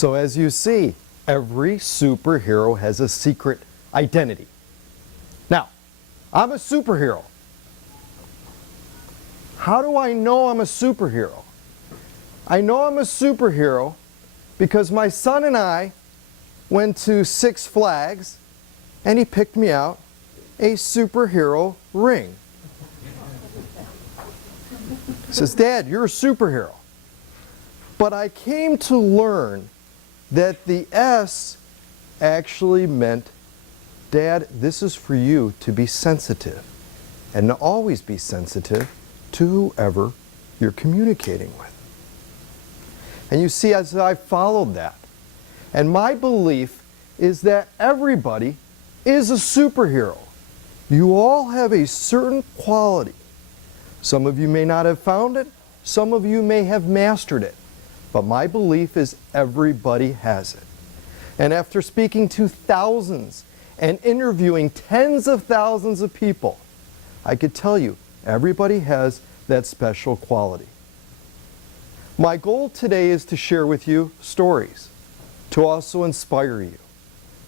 So as you see, every superhero has a secret identity. Now, I'm a superhero. How do I know I'm a superhero? I know I'm a superhero because my son and I went to Six Flags and he picked me out a superhero ring. He says, "Dad, you're a superhero." But I came to learn that the S actually meant, "Dad, this is for you to be sensitive and to always be sensitive to whoever you're communicating with." And you see, as I followed that, and my belief is that everybody is a superhero. You all have a certain quality. Some of you may not have found it, some of you may have mastered it, but my belief is everybody has it. And after speaking to thousands and interviewing tens of thousands of people, I could tell you everybody has that special quality. My goal today is to share with you stories, to also inspire you,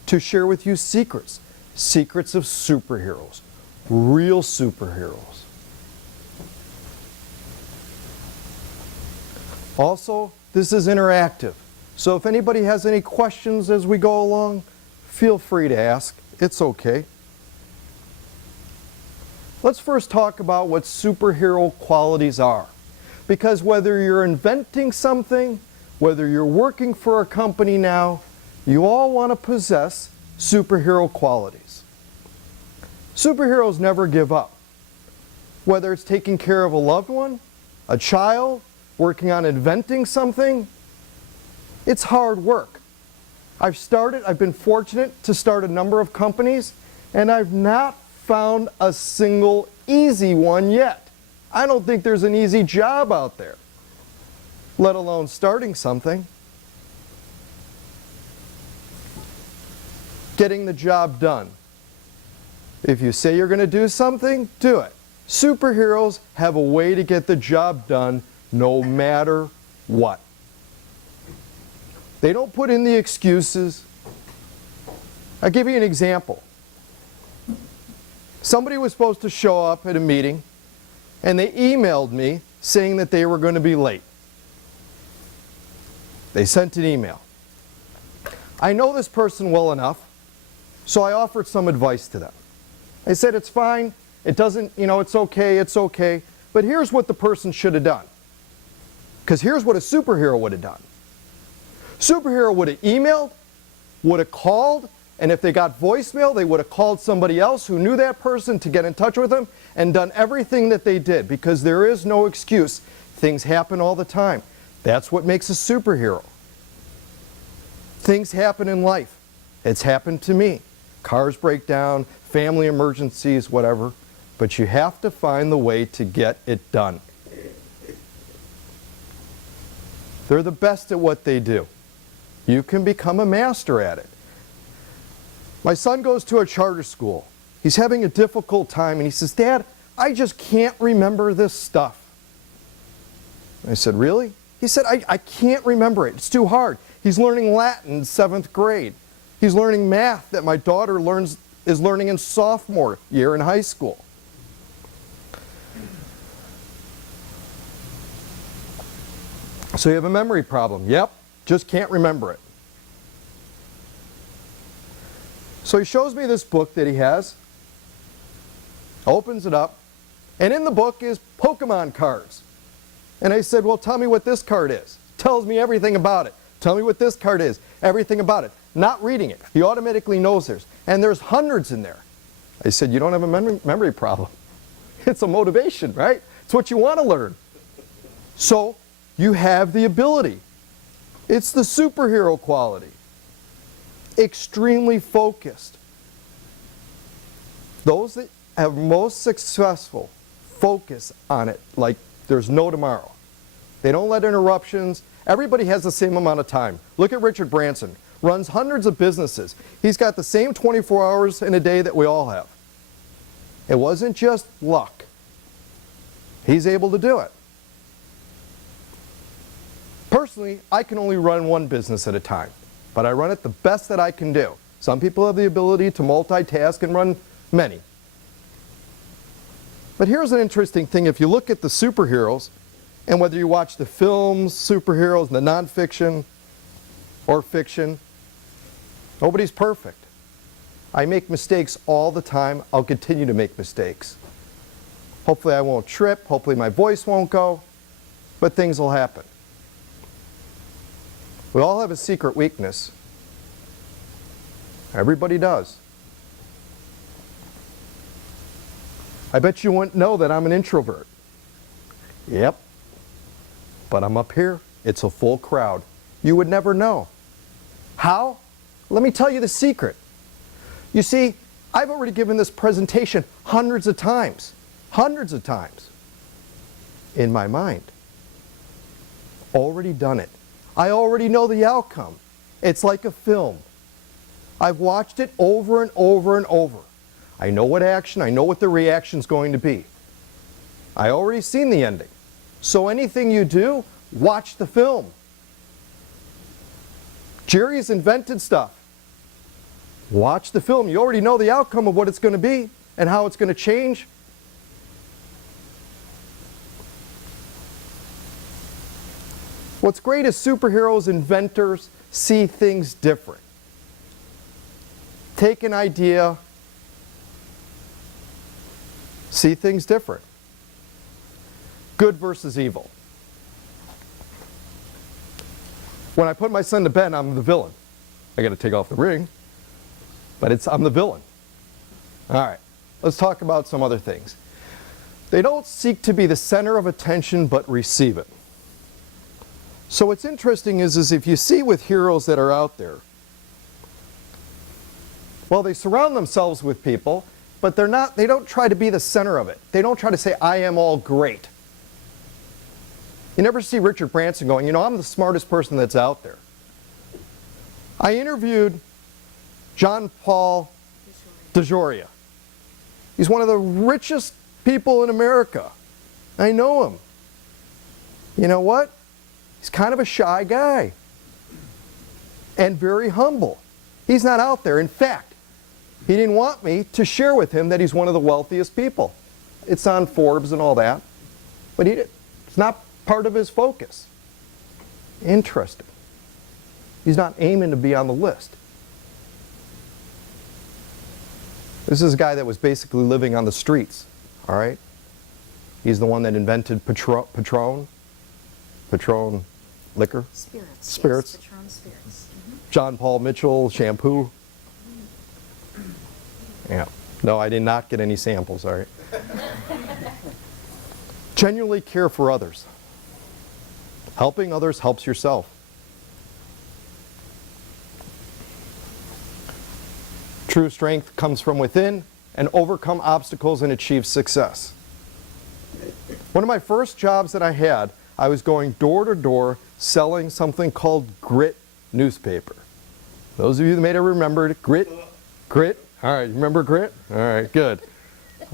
to share with you secrets of superheroes, real superheroes. Also, this is interactive, so if anybody has any questions as we go along, feel free to ask. It's okay. Let's first talk about what superhero qualities are. Because whether you're inventing something, whether you're working for a company now, you all want to possess superhero qualities. Superheroes never give up. Whether it's taking care of a loved one, a child, working on inventing something, it's hard work. I've been fortunate to start a number of companies, and I've not found a single easy one yet. I don't think there's an easy job out there, let alone starting something. Getting the job done. If you say you're going to do something, do it. Superheroes have a way to get the job done no matter what. They don't put in the excuses. I'll give you an example. Somebody was supposed to show up at a meeting, and they emailed me saying that they were going to be late. They sent an email. I know this person well enough, so I offered some advice to them. I said, it's fine, it doesn't, it's okay, but here's what the person should have done. Because here's what a superhero would have done. Superhero would have emailed, would have called, and if they got voicemail, they would have called somebody else who knew that person to get in touch with them and done everything that they did, because there is no excuse. Things happen all the time. That's what makes a superhero. Things happen in life. It's happened to me. Cars break down, family emergencies, whatever. But you have to find the way to get it done. They're the best at what they do. You can become a master at it. My son goes to a charter school. He's having a difficult time and he says, "Dad, I just can't remember this stuff." I said, "Really?" He said, I can't remember it. It's too hard. He's learning Latin in 7th grade. He's learning math that my daughter is learning in sophomore year in high school. So you have a memory problem. Yep, just can't remember it. So he shows me this book that he has, opens it up, and in the book is Pokemon cards. And I said, "Well, tell me what this card is." Tells me everything about it. Tell me what this card is, everything about it. Not reading it. He automatically knows theirs. And there's hundreds in there. I said, "You don't have a memory problem. It's a motivation, right? It's what you want to learn." So you have the ability. It's the superhero quality. Extremely focused. Those that have most successful focus on it like there's no tomorrow. They don't let interruptions. Everybody has the same amount of time. Look at Richard Branson. Runs hundreds of businesses. He's got the same 24 hours in a day that we all have. It wasn't just luck. He's able to do it. Personally, I can only run one business at a time, but I run it the best that I can do. Some people have the ability to multitask and run many. But here's an interesting thing. If you look at the superheroes, and whether you watch the films, superheroes, the nonfiction or fiction, nobody's perfect. I make mistakes all the time. I'll continue to make mistakes. Hopefully I won't trip. Hopefully my voice won't go. But things will happen. We all have a secret weakness. Everybody does. I bet you wouldn't know that I'm an introvert. Yep. But I'm up here. It's a full crowd. You would never know. How? Let me tell you the secret. You see, I've already given this presentation hundreds of times in my mind. Already done it. I already know the outcome. It's like a film. I've watched it over and over and over. I know what action, I know what the reaction's going to be. I already seen the ending. So anything you do, watch the film. Jerry's invented stuff. Watch the film. You already know the outcome of what it's going to be and how it's going to change. What's great is superheroes, inventors, see things different. Take an idea, see things different. Good versus evil. When I put my son to bed, I'm the villain. I got to take off the ring, but I'm the villain. All right, let's talk about some other things. They don't seek to be the center of attention, but receive it. So what's interesting is if you see with heroes that are out there, well, they surround themselves with people, but they don't try to be the center of it. They don't try to say, I am all great. You never see Richard Branson going, you know, I'm the smartest person that's out there. I interviewed John Paul DeJoria. He's one of the richest people in America. I know him. You know what? He's kind of a shy guy and very humble. He's not out there. In fact, he didn't want me to share with him that he's one of the wealthiest people. It's on Forbes and all that, but it's not part of his focus. Interesting. He's not aiming to be on the list. This is a guy that was basically living on the streets, all right? He's the one that invented Patron liquor? Spirits. Yes, Patron spirits. Mm-hmm. John Paul Mitchell shampoo. Yeah. No, I did not get any samples, all right? Genuinely care for others. Helping others helps yourself. True strength comes from within and overcome obstacles and achieve success. One of my first jobs that I had, I was going door to door selling something called Grit newspaper. Those of you that may have remembered Grit. All right, remember Grit? All right, good.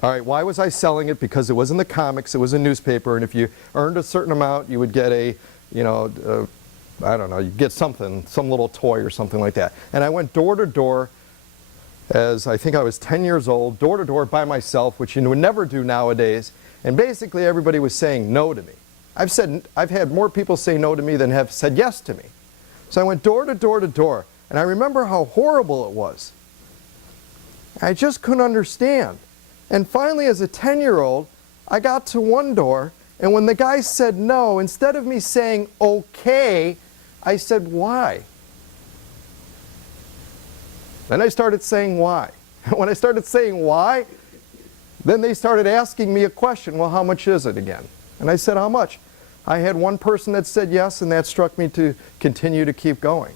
All right, why was I selling it? Because it was in the comics, it was a newspaper, and if you earned a certain amount, you would get I don't know, you'd get something, some little toy or something like that. And I went door to door as I think I was 10 years old, door to door by myself, which you would never do nowadays, and basically everybody was saying no to me. I've had more people say no to me than have said yes to me. So I went door to door to door, and I remember how horrible it was. I just couldn't understand. And finally, as a 10-year-old, I got to one door, and when the guy said no, instead of me saying okay, I said why. Then I started saying why. When I started saying why, then they started asking me a question, well, how much is it again? And I said, how much? I had one person that said yes, and that struck me to continue to keep going.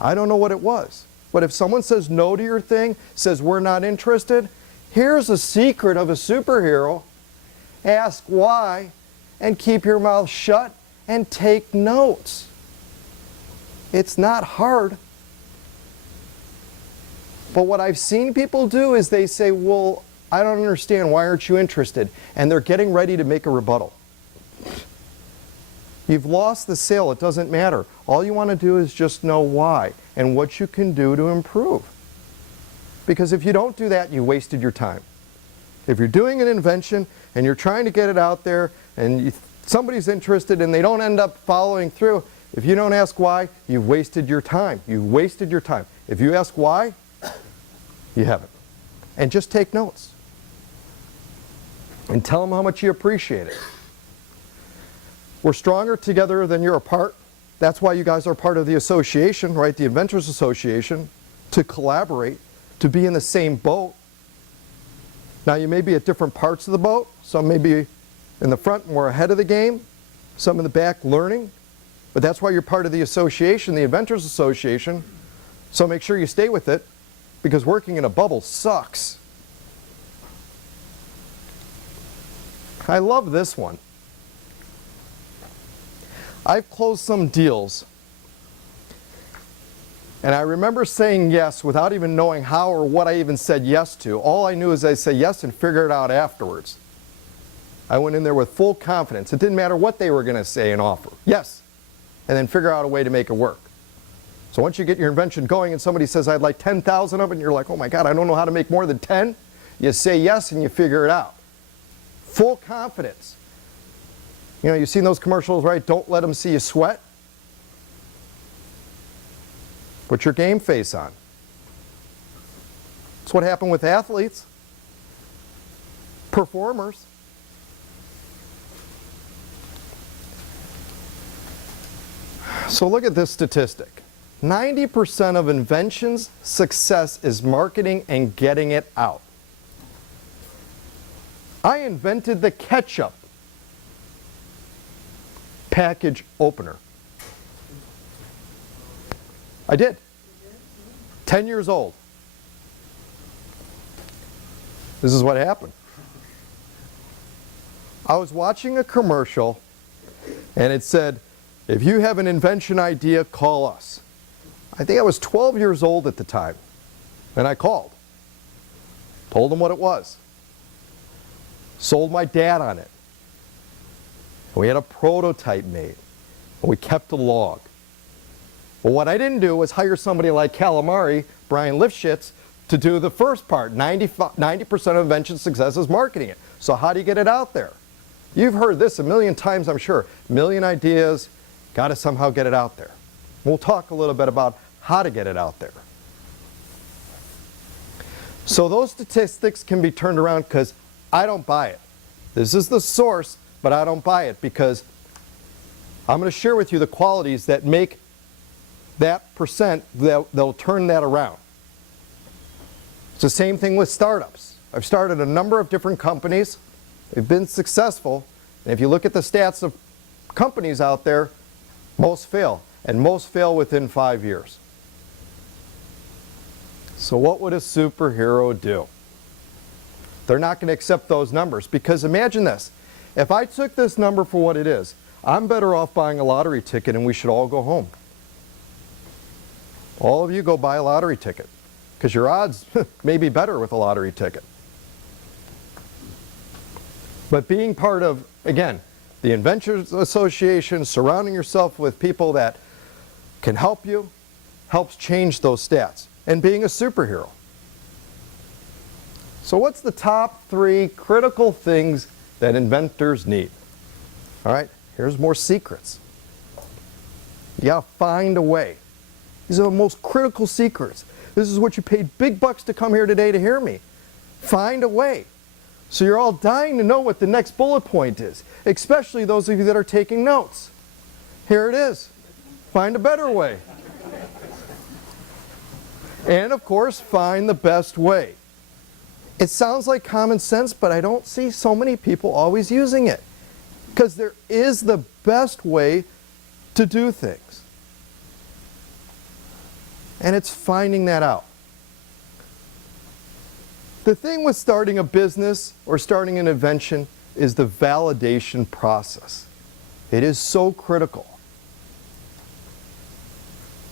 I don't know what it was. But if someone says no to your thing, says we're not interested, here's a secret of a superhero. Ask why, and keep your mouth shut, and take notes. It's not hard. But what I've seen people do is they say, well, I don't understand, why aren't you interested? And they're getting ready to make a rebuttal. You've lost the sale. It doesn't matter. All you want to do is just know why and what you can do to improve. Because if you don't do that, you wasted your time. If you're doing an invention and you're trying to get it out there and somebody's interested and they don't end up following through, if you don't ask why, you've wasted your time. You've wasted your time. If you ask why, you haven't. And just take notes. And tell them how much you appreciate it. We're stronger together than you're apart. That's why you guys are part of the association, right? The Inventors Association, to collaborate, to be in the same boat. Now you may be at different parts of the boat. Some may be in the front more ahead of the game. Some in the back learning. But that's why you're part of the association, the Inventors Association. So make sure you stay with it, because working in a bubble sucks. I love this one. I've closed some deals, and I remember saying yes without even knowing how or what I even said yes to. All I knew is I said yes and figure it out afterwards. I went in there with full confidence. It didn't matter what they were going to say and offer. Yes. And then figure out a way to make it work. So once you get your invention going and somebody says, I'd like 10,000 of it, and you're like, oh my God, I don't know how to make more than 10, you say yes and you figure it out. Full confidence. You know, you've seen those commercials, right? Don't let them see you sweat. Put your game face on. That's what happened with athletes, performers. So look at this statistic. 90% of inventions' success is marketing and getting it out. I invented the ketchup package opener. I did. 10 years old. This is what happened. I was watching a commercial and it said, if you have an invention idea, call us. I think I was 12 years old at the time, and I called. Told them what it was. Sold my dad on it. And we had a prototype made, and we kept a log. Well, what I didn't do was hire somebody like Calamari, Brian Lifshitz, to do the first part. 90% of invention success is marketing it. So how do you get it out there? You've heard this a million times, I'm sure. A million ideas, got to somehow get it out there. We'll talk a little bit about how to get it out there. So those statistics can be turned around because I don't buy it. This is the source, but I don't buy it because I'm going to share with you the qualities that make that percent, they'll turn that around. It's the same thing with startups. I've started a number of different companies. They've been successful. And if you look at the stats of companies out there, most fail. And most fail within 5 years. So what would a superhero do? They're not going to accept those numbers because imagine this. If I took this number for what it is, I'm better off buying a lottery ticket and we should all go home. All of you go buy a lottery ticket because your odds may be better with a lottery ticket. But being part of, again, the Inventors Association, surrounding yourself with people that can help you, helps change those stats. And being a superhero. So what's the top 3 critical things that inventors need? All right, here's more secrets. You gotta find a way. These are the most critical secrets. This is what you paid big bucks to come here today to hear me. Find a way. So you're all dying to know what the next bullet point is, especially those of you that are taking notes. Here it is. Find a better way. And of course, find the best way. It sounds like common sense, but I don't see so many people always using it. Because there is the best way to do things. And it's finding that out. The thing with starting a business or starting an invention is the validation process. It is so critical.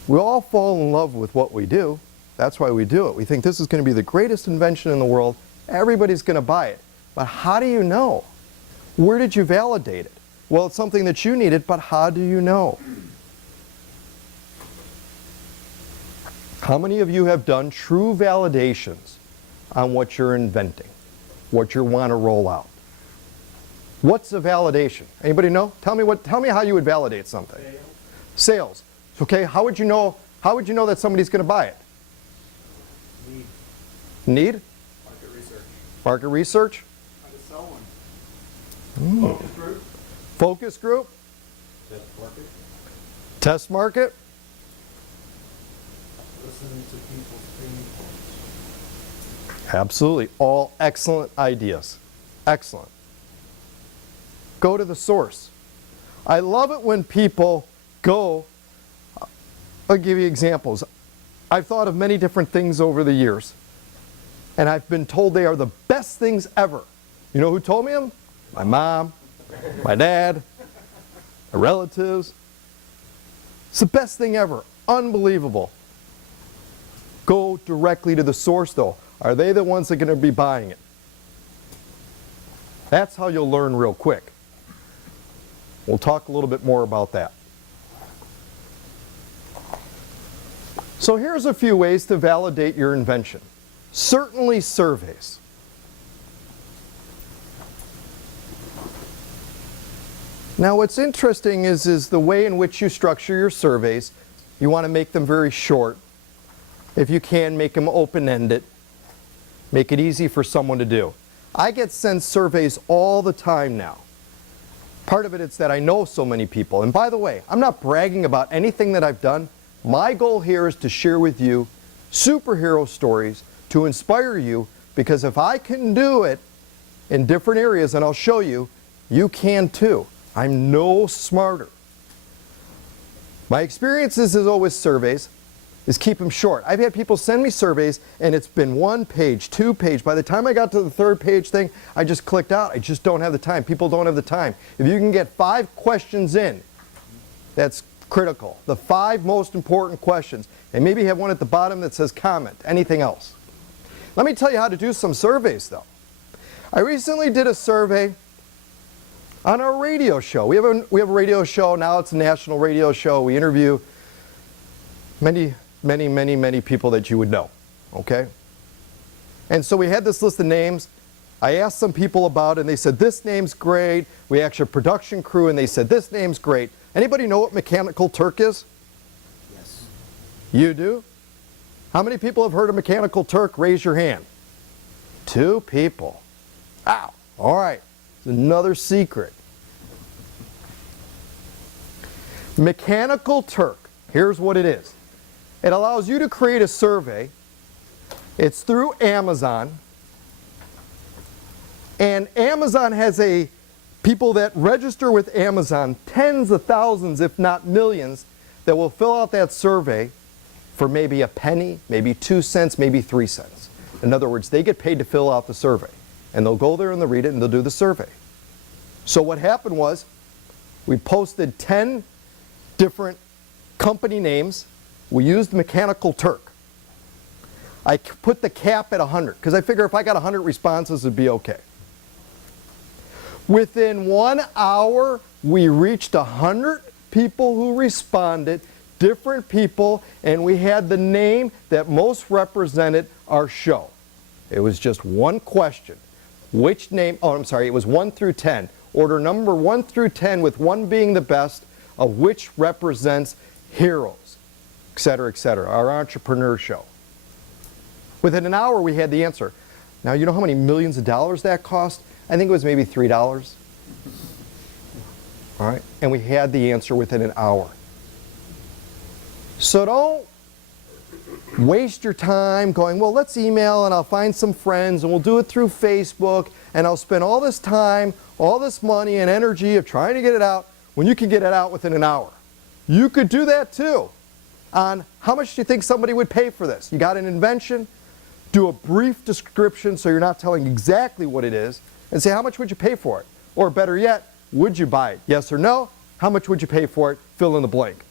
We all fall in love with what we do. That's why we do it. We think this is going to be the greatest invention in the world. Everybody's going to buy it. But how do you know? Where did you validate it? Well, it's something that you needed, but how do you know? How many of you have done true validations on what you're inventing, what you want to roll out? What's a validation? Anybody know? Tell me how you would validate something. Sales. Okay, how would you know that somebody's going to buy it? Need? Market research. Market research? How to sell one. Focus group. Focus group? Test market. Test market? Listening to people's pain points. Absolutely. All excellent ideas. Excellent. Go to the source. I love it when people go, I'll give you examples. I've thought of many different things over the years, and I've been told they are the best things ever. You know who told me them? My mom, my dad, my relatives. It's the best thing ever. Unbelievable. Go directly to the source though. Are they the ones that are going to be buying it? That's how you'll learn real quick. We'll talk a little bit more about that. So here's a few ways to validate your invention. Certainly surveys. Now what's interesting is the way in which you structure your surveys. You want to make them very short. If you can, make them open-ended. Make it easy for someone to do. I get sent surveys all the time now. Part of it is that I know so many people. And by the way, I'm not bragging about anything that I've done. My goal here is to share with you superhero stories to inspire you, because if I can do it in different areas, and I'll show you, you can too. I'm no smarter. My experiences is always surveys, is keep them short. I've had people send me surveys and it's been 1 page, 2 page. By the time I got to the 3rd page thing, I just clicked out. I just don't have the time. People don't have the time. If you can get 5 questions in, that's critical. The 5 most important questions. And maybe have one at the bottom that says comment. Anything else? Let me tell you how to do some surveys though. I recently did a survey on our radio show. We have a radio show. Now it's a national radio show. We interview many people that you would know, okay? And so we had this list of names. I asked some people about it, and they said, this name's great. We actually had a production crew, and they said, this name's great. Anybody know what Mechanical Turk is? Yes. You do? How many people have heard of Mechanical Turk? Raise your hand. 2 people. Ow. All right. Another secret. Mechanical Turk. Here's what it is. It allows you to create a survey. It's through Amazon. And Amazon has people that register with Amazon, tens of thousands, if not millions, that will fill out that survey for maybe a penny, maybe 2 cents, maybe 3 cents. In other words, they get paid to fill out the survey. And they'll go there and they'll read it and they'll do the survey. So what happened was, we posted 10 different company names. We used Mechanical Turk. I put the cap at 100 because I figure if I got 100 responses, it'd be okay. Within 1 hour, we reached 100 people who responded, different people, and we had the name that most represented our show. It was just one question. Which name, oh, I'm sorry, it was 1 through 10. Order number 1 through 10, with 1 being the best, of which represents heroes, etc., our entrepreneur show. Within an hour, we had the answer. Now, you know how many millions of dollars that cost? I think it was maybe $3. All right, and we had the answer within an hour. So don't waste your time going, well, let's email and I'll find some friends and we'll do it through Facebook and I'll spend all this time, all this money and energy of trying to get it out when you can get it out within an hour. You could do that too. On how much do you think somebody would pay for this? You got an invention, do a brief description so you're not telling exactly what it is, and say how much would you pay for it? Or better yet, would you buy it? Yes or no? How much would you pay for it? Fill in the blank.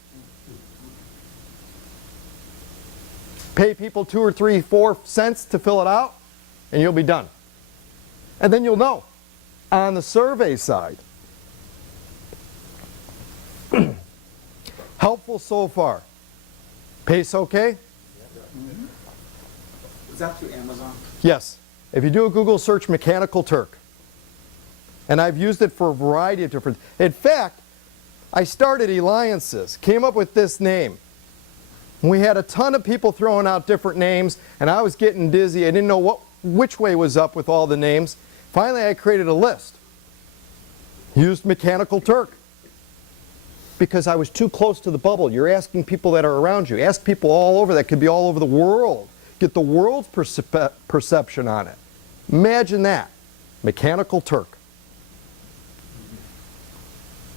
Pay people 2 or 3, 4 cents to fill it out, and you'll be done. And then you'll know. On the survey side, Helpful so far? Pace okay? Is that through Amazon? Yes. If you do a Google search, Mechanical Turk. And I've used it for a variety of different... In fact, I started Alliances, came up with this name. We had a ton of people throwing out different names, and I was getting dizzy. I didn't know which way was up with all the names. Finally, I created a list. Used Mechanical Turk. Because I was too close to the bubble. You're asking people that are around you. Ask people all over, that could be all over the world. Get the world's perception on it. Imagine that. Mechanical Turk.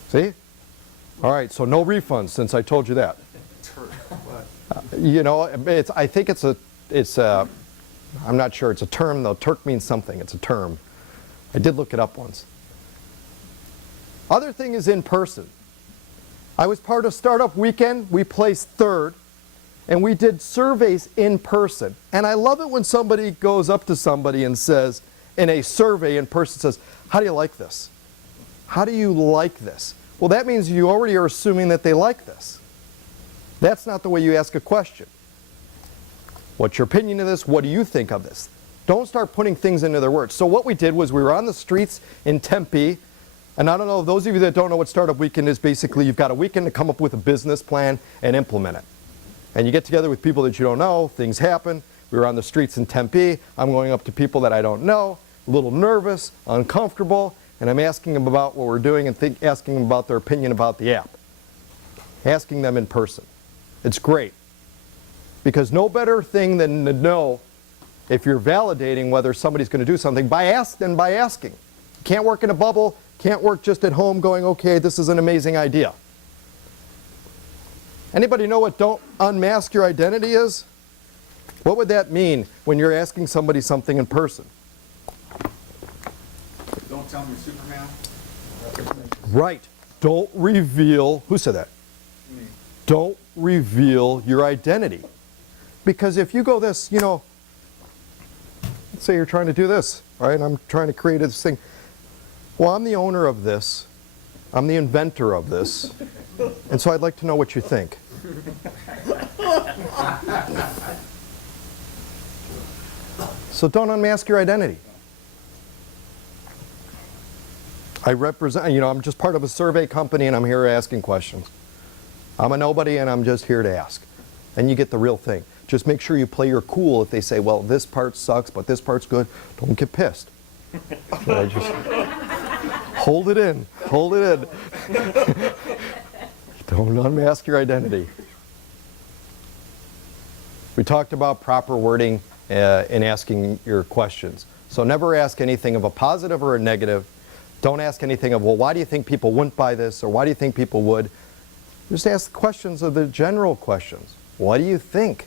See? All right, so no refunds since I told you that. You know, I think it's a, I'm not sure, it's a term though. Turk means something, it's a term. I did look it up once. Other thing is in person. I was part of Startup Weekend, we placed third, and we did surveys in person. And I love it when somebody goes up to somebody and says, in a survey in person, says, how do you like this? How do you like this? Well, that means you already are assuming that they like this. That's not the way you ask a question. What's your opinion of this? What do you think of this? Don't start putting things into their words. So what we did was we were on the streets in Tempe, and I don't know, those of you that don't know what Startup Weekend is, basically you've got a weekend to come up with a business plan and implement it. And you get together with people that you don't know, things happen. We were on the streets in Tempe, I'm going up to people that I don't know, a little nervous, uncomfortable, and I'm asking them about what we're doing and asking them about their opinion about the app. Asking them in person. It's great. Because no better thing than to know if you're validating whether somebody's going to do something than by asking. Can't work in a bubble, can't work just at home going, okay, this is an amazing idea. Anybody know what don't unmask your identity is? What would that mean when you're asking somebody something in person? Don't tell me you're Superman. Right. Don't reveal, who said that? Me. Don't reveal your identity. Because if you go this, you know, let's say you're trying to do this, right? I'm trying to create this thing. Well, I'm the owner of this. I'm the inventor of this. And so I'd like to know what you think. So don't unmask your identity. I represent, you know, I'm just part of a survey company and I'm here asking questions. I'm a nobody and I'm just here to ask. And you get the real thing. Just make sure you play your cool if they say, well, this part sucks, but this part's good. Don't get pissed. Just hold it in. Hold it in. Don't unmask your identity. We talked about proper wording in asking your questions. So never ask anything of a positive or a negative. Don't ask anything of, well, why do you think people wouldn't buy this? Or why do you think people would? Just ask questions of the general questions. What do you think?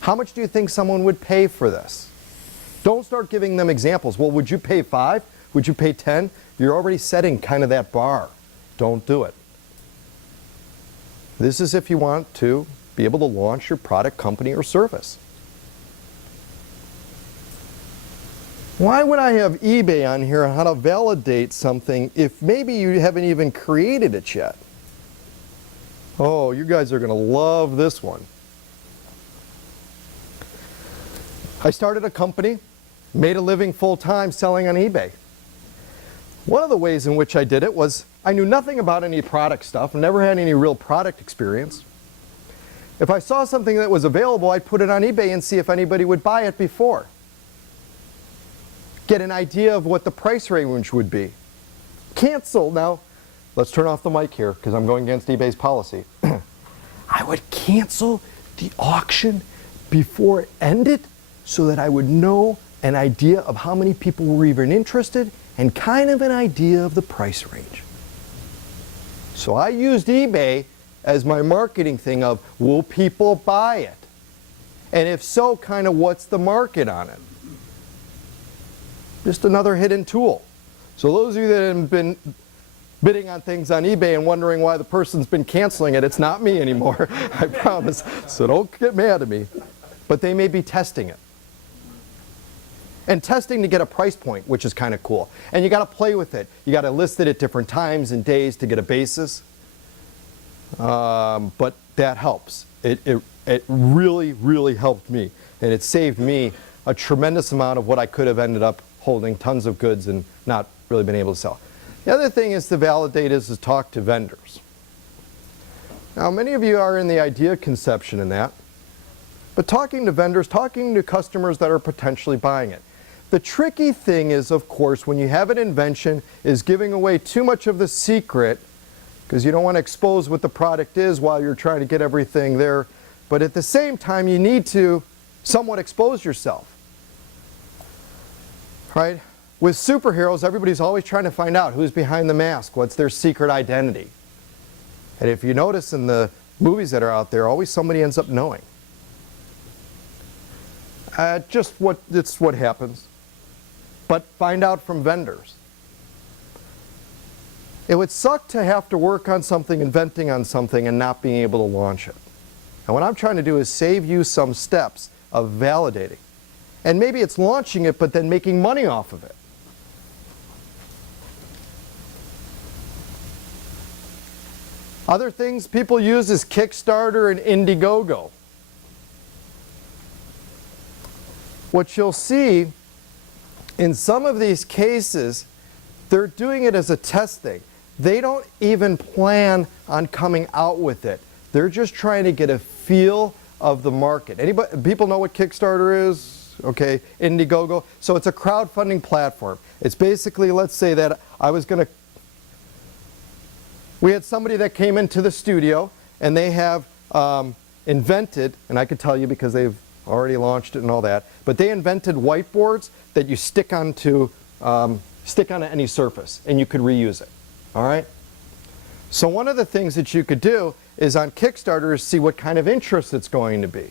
How much do you think someone would pay for this? Don't start giving them examples. Well, would you pay 5? Would you pay 10? You're already setting kind of that bar. Don't do it. This is if you want to be able to launch your product, company, or service. Why would I have eBay on here on how to validate something if maybe you haven't even created it yet? Oh, you guys are going to love this one. I started a company, made a living full-time selling on eBay. One of the ways in which I did it was I knew nothing about any product stuff, never had any real product experience. If I saw something that was available, I'd put it on eBay and see if anybody would buy it before. Get an idea of what the price range would be. Cancel. Now, let's turn off the mic here because I'm going against eBay's policy. I would cancel the auction before it ended so that I would know an idea of how many people were even interested and kind of an idea of the price range. So I used eBay as my marketing thing of, will people buy it? And if so, kind of what's the market on it? Just another hidden tool. So those of you that have been bidding on things on eBay and wondering why the person's been canceling it, it's not me anymore, I promise. So don't get mad at me. But they may be testing it. And testing to get a price point, which is kind of cool. And you got to play with it. You got to list it at different times and days to get a basis. But that helps. It really, really helped me. And it saved me a tremendous amount of what I could have ended up holding tons of goods and not really been able to sell. The other thing is to validate is to talk to vendors. Now, many of you are in the idea conception in that, but talking to vendors, talking to customers that are potentially buying it. The tricky thing is, of course, when you have an invention, is giving away too much of the secret, because you don't want to expose what the product is while you're trying to get everything there. But at the same time, you need to somewhat expose yourself. Right? With superheroes, everybody's always trying to find out who's behind the mask, what's their secret identity. And if you notice in the movies that are out there, always somebody ends up knowing. It's what happens. But find out from vendors. It would suck to have to work on something, inventing on something, and not being able to launch it. And what I'm trying to do is save you some steps of validating. And maybe it's launching it, but then making money off of it. Other things people use is Kickstarter and Indiegogo. What you'll see in some of these cases, they're doing it as a test thing. They don't even plan on coming out with it. They're just trying to get a feel of the market. People know what Kickstarter is? Okay, Indiegogo. So it's a crowdfunding platform. It's basically, let's say that we had somebody that came into the studio and they have invented, and I could tell you because they've already launched it and all that, but they invented whiteboards that you stick onto any surface and you could reuse it. All right? So one of the things that you could do is on Kickstarter is see what kind of interest it's going to be.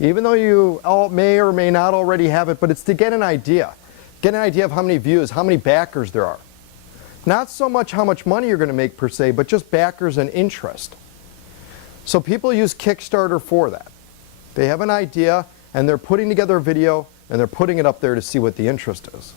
Even though you all may or may not already have it, but it's to get an idea. Get an idea of how many views, how many backers there are. Not so much how much money you're going to make per se, but just backers and interest. So people use Kickstarter for that. They have an idea and they're putting together a video and they're putting it up there to see what the interest is.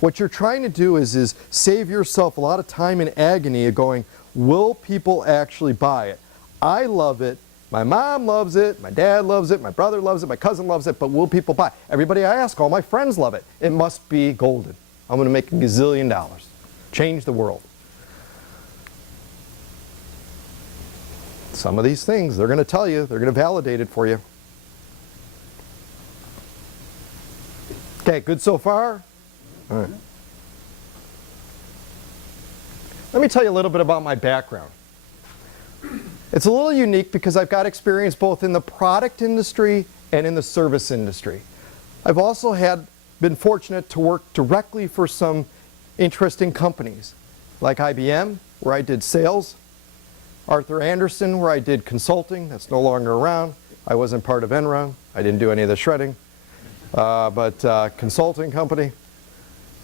What you're trying to do is save yourself a lot of time and agony of going, will people actually buy it? I love it. My mom loves it. My dad loves it. My brother loves it. My cousin loves it. But will people buy it? Everybody I ask, all my friends love it. It must be golden. I'm going to make $1 gazillion. Change the world. Some of these things, they're going to tell you. They're going to validate it for you. Okay, good so far? All right. Let me tell you a little bit about my background. It's a little unique because I've got experience both in the product industry and in the service industry. I've also been fortunate to work directly for some interesting companies, like IBM, where I did sales, Arthur Andersen, where I did consulting. That's no longer around. I wasn't part of Enron. I didn't do any of the shredding. But consulting company.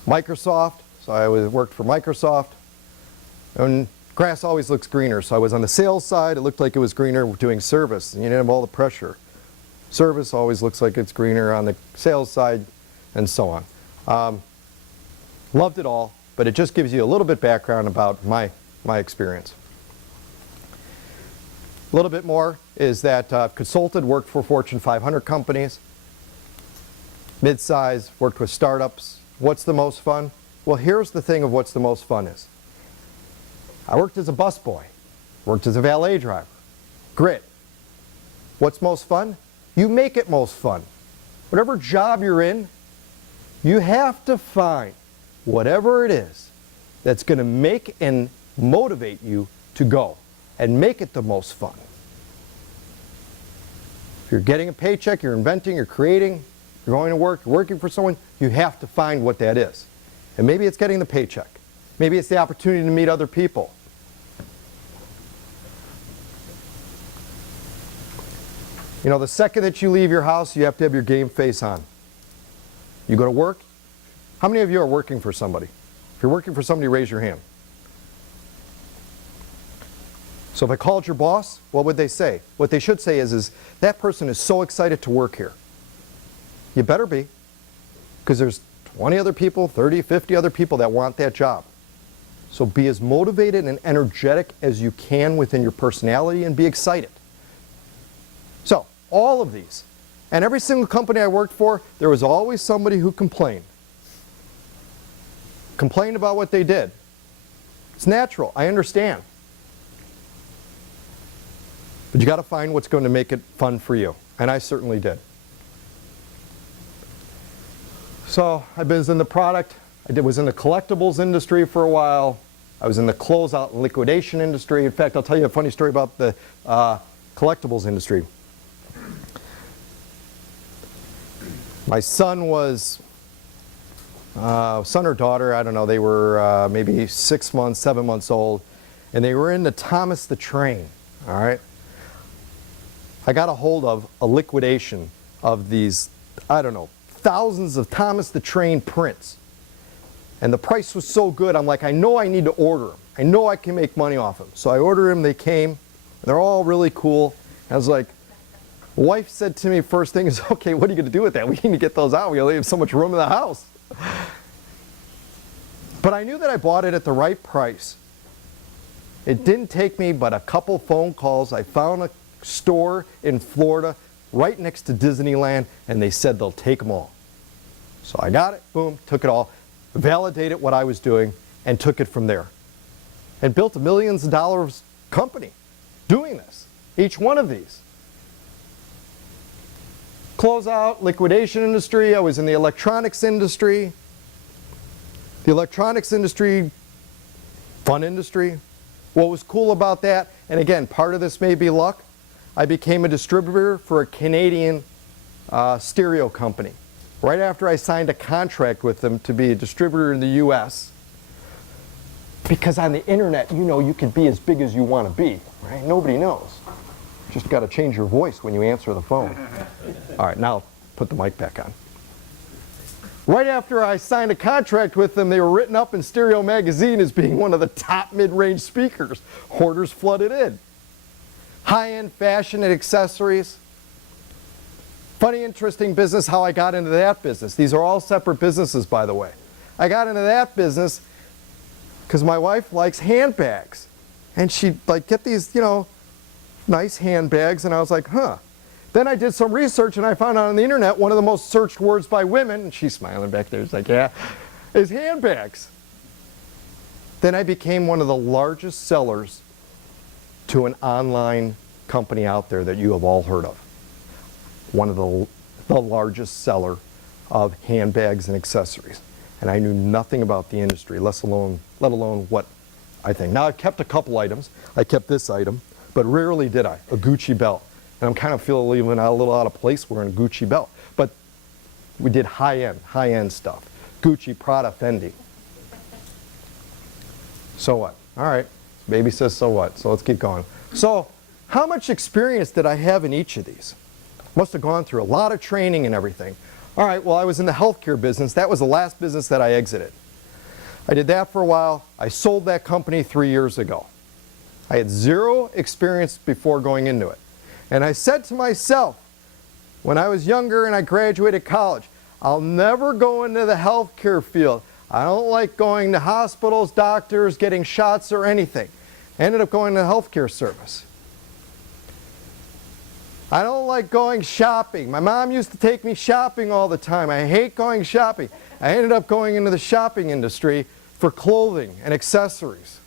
Microsoft, so I worked for Microsoft. And grass always looks greener, so I was on the sales side. It looked like it was greener doing service, and you didn't have all the pressure. Service always looks like it's greener on the sales side, and so on. Loved it all, but it just gives you a little bit background about my experience. A little bit more is that I've consulted, worked for Fortune 500 companies, mid-size, worked with startups. What's the most fun? Well, here's the thing of what's the most fun is. I worked as a busboy, worked as a valet driver, grit. What's most fun? You make it most fun. Whatever job you're in, you have to find whatever it is that's going to make and motivate you to go and make it the most fun. If you're getting a paycheck, you're inventing, you're creating, you're going to work, you're working for someone, you have to find what that is. And maybe it's getting the paycheck. Maybe it's the opportunity to meet other people. You know, the second that you leave your house, you have to have your game face on. You go to work. How many of you are working for somebody? If you're working for somebody, raise your hand. So if I called your boss, what would they say? What they should say is that person is so excited to work here. You better be, because there's 20 other people, 30, 50 other people that want that job. So be as motivated and energetic as you can within your personality and be excited. So, all of these. And every single company I worked for, there was always somebody who complained. Complained about what they did. It's natural, I understand. But you got to find what's going to make it fun for you. And I certainly did. So I was in the product, was in the collectibles industry for a while. I was in the closeout and liquidation industry. In fact, I'll tell you a funny story about the collectibles industry. My son was, son or daughter, I don't know, they were maybe 6 months, 7 months old, and they were into Thomas the Train, all right? I got a hold of a liquidation of these, I don't know, thousands of Thomas the Train prints. And the price was so good, I'm like, I know I need to order them. I know I can make money off them. So I ordered them, they came, they're all really cool. I was like, wife said to me first thing is, okay, what are you going to do with that? We need to get those out. We only have so much room in the house. But I knew that I bought it at the right price. It didn't take me but a couple phone calls. I found a store in Florida right next to Disneyland, and they said they'll take them all. So I got it, boom, took it all, validated what I was doing, and took it from there. And built a millions of dollars company doing this, each one of these. Closeout, liquidation industry, I was in the electronics industry. The electronics industry, fun industry. What was cool about that, and again, part of this may be luck, I became a distributor for a Canadian stereo company. Right after I signed a contract with them to be a distributor in the US. Because on the internet, you know, you can be as big as you want to be, right? Nobody knows. Just got to change your voice when you answer the phone. All right, now put the mic back on. Right after I signed a contract with them, they were written up in Stereo Magazine as being one of the top mid-range speakers. Orders flooded in. High-end fashion and accessories. Funny, interesting business how I got into that business. These are all separate businesses, by the way. I got into that business because my wife likes handbags. And she'd like get these, you know, nice handbags, and I was like, huh. Then I did some research and I found out on the internet one of the most searched words by women, and she's smiling back there, it's like, yeah, is handbags. Then I became one of the largest sellers to an online company out there that you have all heard of. One of the largest seller of handbags and accessories. And I knew nothing about the industry, let alone what I think. Now I've kept a couple items. I kept this item, but rarely did I, a Gucci belt. And I'm kind of feeling even a little out of place wearing a Gucci belt. But we did high-end stuff. Gucci, Prada, Fendi. So what? All right, baby says so what, so let's keep going. So how much experience did I have in each of these? Must have gone through a lot of training and everything. All right, well, I was in the healthcare business. That was the last business that I exited. I did that for a while. I sold that company 3 years ago. I had zero experience before going into it. And I said to myself, when I was younger and I graduated college, I'll never go into the healthcare field. I don't like going to hospitals, doctors, getting shots or anything. I ended up going to the healthcare service. I don't like going shopping. My mom used to take me shopping all the time. I hate going shopping. I ended up going into the shopping industry for clothing and accessories.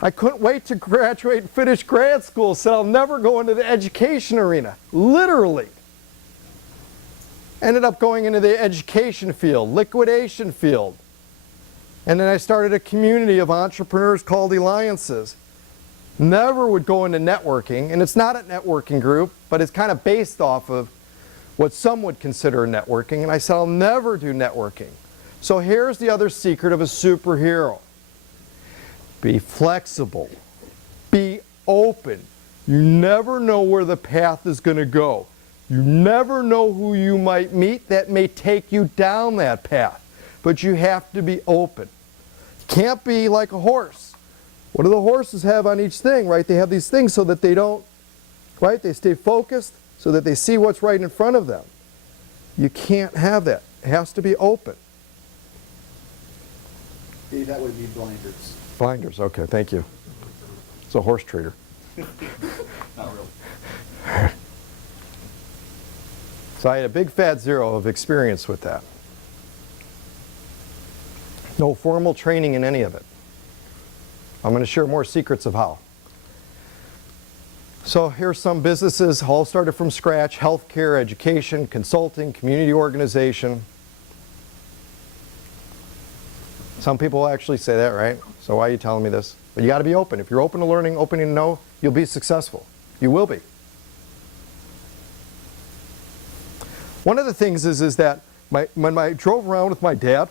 I couldn't wait to graduate and finish grad school, so I'll never go into the education arena. Literally. Ended up going into the education field, liquidation field. And then I started a community of entrepreneurs called Alliances. Never would go into networking, and it's not a networking group, but it's kind of based off of what some would consider networking, and I said I'll never do networking. So here's the other secret of a superhero. Be flexible. Be open. You never know where the path is going to go. You never know who you might meet that may take you down that path, but you have to be open. Can't be like a horse. What do the horses have on each thing, right? They have these things so that they don't, right? They stay focused so that they see what's right in front of them. You can't have that. It has to be open. That would be blinders. Blinders, okay, thank you. It's a horse trader. Not really. So I had a big fat zero of experience with that. No formal training in any of it. I'm going to share more secrets of how. So here's some businesses, all started from scratch: healthcare, education, consulting, community organization. Some people actually say that, right? So why are you telling me this? But you got to be open. If you're open to learning, open to know, you'll be successful. You will be. One of the things is that when I drove around with my dad,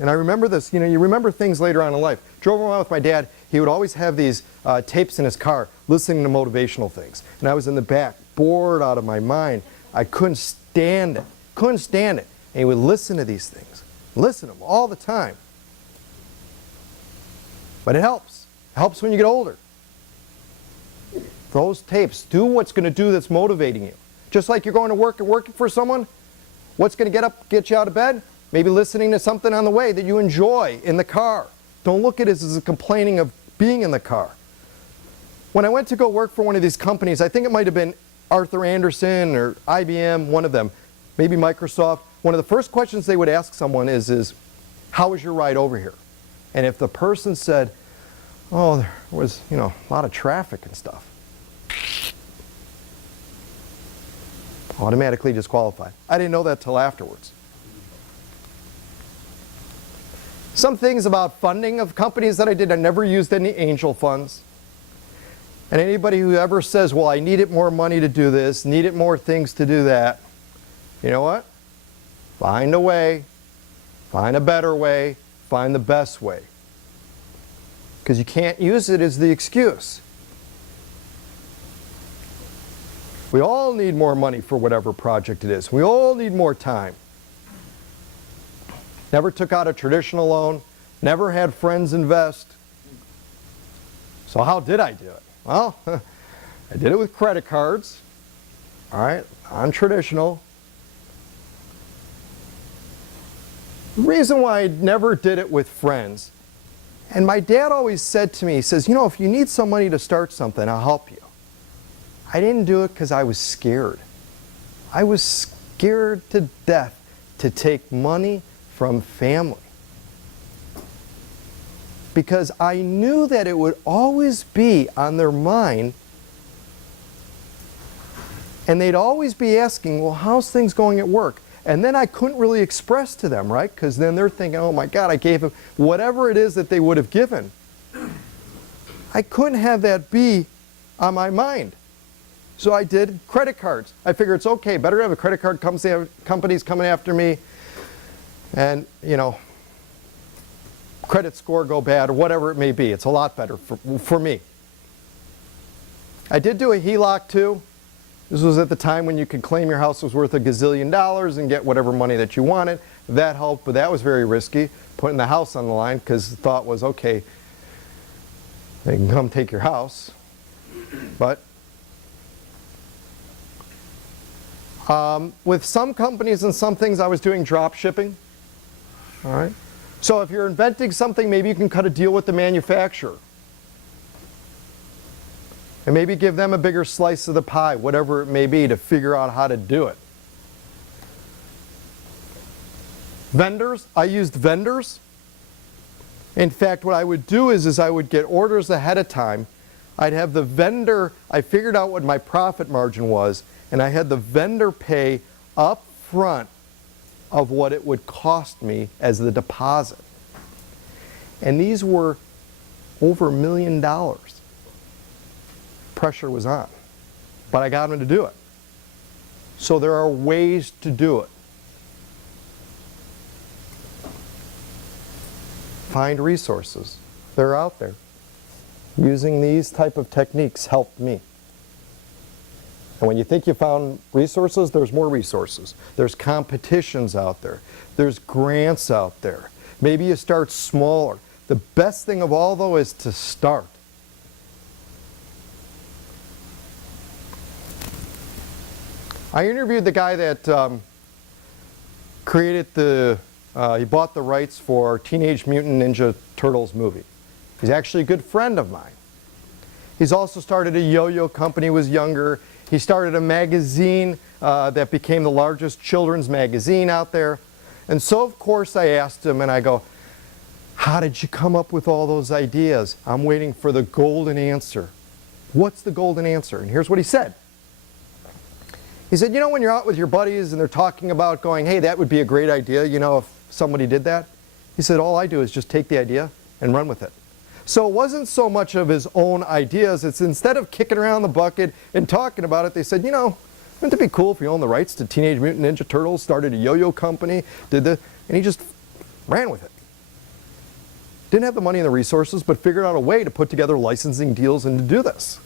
and I remember this, you remember things later on in life. Drove around with my dad, he would always have these tapes in his car listening to motivational things. And I was in the back, bored out of my mind. I couldn't stand it. Couldn't stand it. And he would listen to these things. Listen to them all the time. But it helps. It helps when you get older. Those tapes, do what's going to do that's motivating you. Just like you're going to work and working for someone, what's going to get you out of bed? Maybe listening to something on the way that you enjoy in the car. Don't look at it as a complaining of being in the car. When I went to go work for one of these companies, I think it might have been Arthur Andersen or IBM, one of them, maybe Microsoft, one of the first questions they would ask someone is how was your ride over here? And if the person said, oh, there was, a lot of traffic and stuff, automatically disqualified. I didn't know that till afterwards. Some things about funding of companies that I did, I never used any angel funds. And anybody who ever says, well, I needed more money to do this, needed more things to do that, you know what? Find a way, find a better way, find the best way. Because you can't use it as the excuse. We all need more money for whatever project it is. We all need more time. Never took out a traditional loan, never had friends invest. So how did I do it? Well, I did it with credit cards, all right, non-traditional. The reason why I never did it with friends, and my dad always said to me, he says, if you need some money to start something, I'll help you. I didn't do it because I was scared. I was scared to death to take money from family. Because I knew that it would always be on their mind, and they'd always be asking, well, how's things going at work? And then I couldn't really express to them, right? Because then they're thinking, oh my God, I gave them whatever it is that they would have given. I couldn't have that be on my mind. So I did credit cards. I figured it's okay, better to have a credit card companies coming after me and, credit score go bad or whatever it may be. It's a lot better for me. I did do a HELOC too. This was at the time when you could claim your house was worth $1 gazillion and get whatever money that you wanted. That helped, but that was very risky, putting the house on the line, because the thought was, okay, they can come take your house. But with some companies and some things, I was doing drop shipping. All right. So if you're inventing something, maybe you can cut a deal with the manufacturer. And maybe give them a bigger slice of the pie, whatever it may be, to figure out how to do it. Vendors, I used vendors. In fact, what I would do is I would get orders ahead of time. I'd have the vendor, I figured out what my profit margin was, and I had the vendor pay up front of what it would cost me as the deposit. And these were over $1 million. Pressure was on. But I got them to do it. So there are ways to do it. Find resources. They're out there. Using these type of techniques helped me. And when you think you found resources, there's more resources. There's competitions out there. There's grants out there. Maybe you start smaller. The best thing of all, though, is to start. I interviewed the guy that created the He bought the rights for Teenage Mutant Ninja Turtles movie. He's actually a good friend of mine. He's also started a yo-yo company when he was younger. He started a magazine that became the largest children's magazine out there. And so, of course, I asked him, and I go, how did you come up with all those ideas? I'm waiting for the golden answer. What's the golden answer? And here's what he said. He said, you know, when you're out with your buddies and they're talking about going, hey, that would be a great idea, you know, if somebody did that. He said, all I do is just take the idea and run with it. So it wasn't so much of his own ideas. It's instead of kicking around the bucket and talking about it, they said, you know, wouldn't it be cool if you owned the rights to Teenage Mutant Ninja Turtles, started a yo-yo company, and he just ran with it. Didn't have the money and the resources, but figured out a way to put together licensing deals and to do this.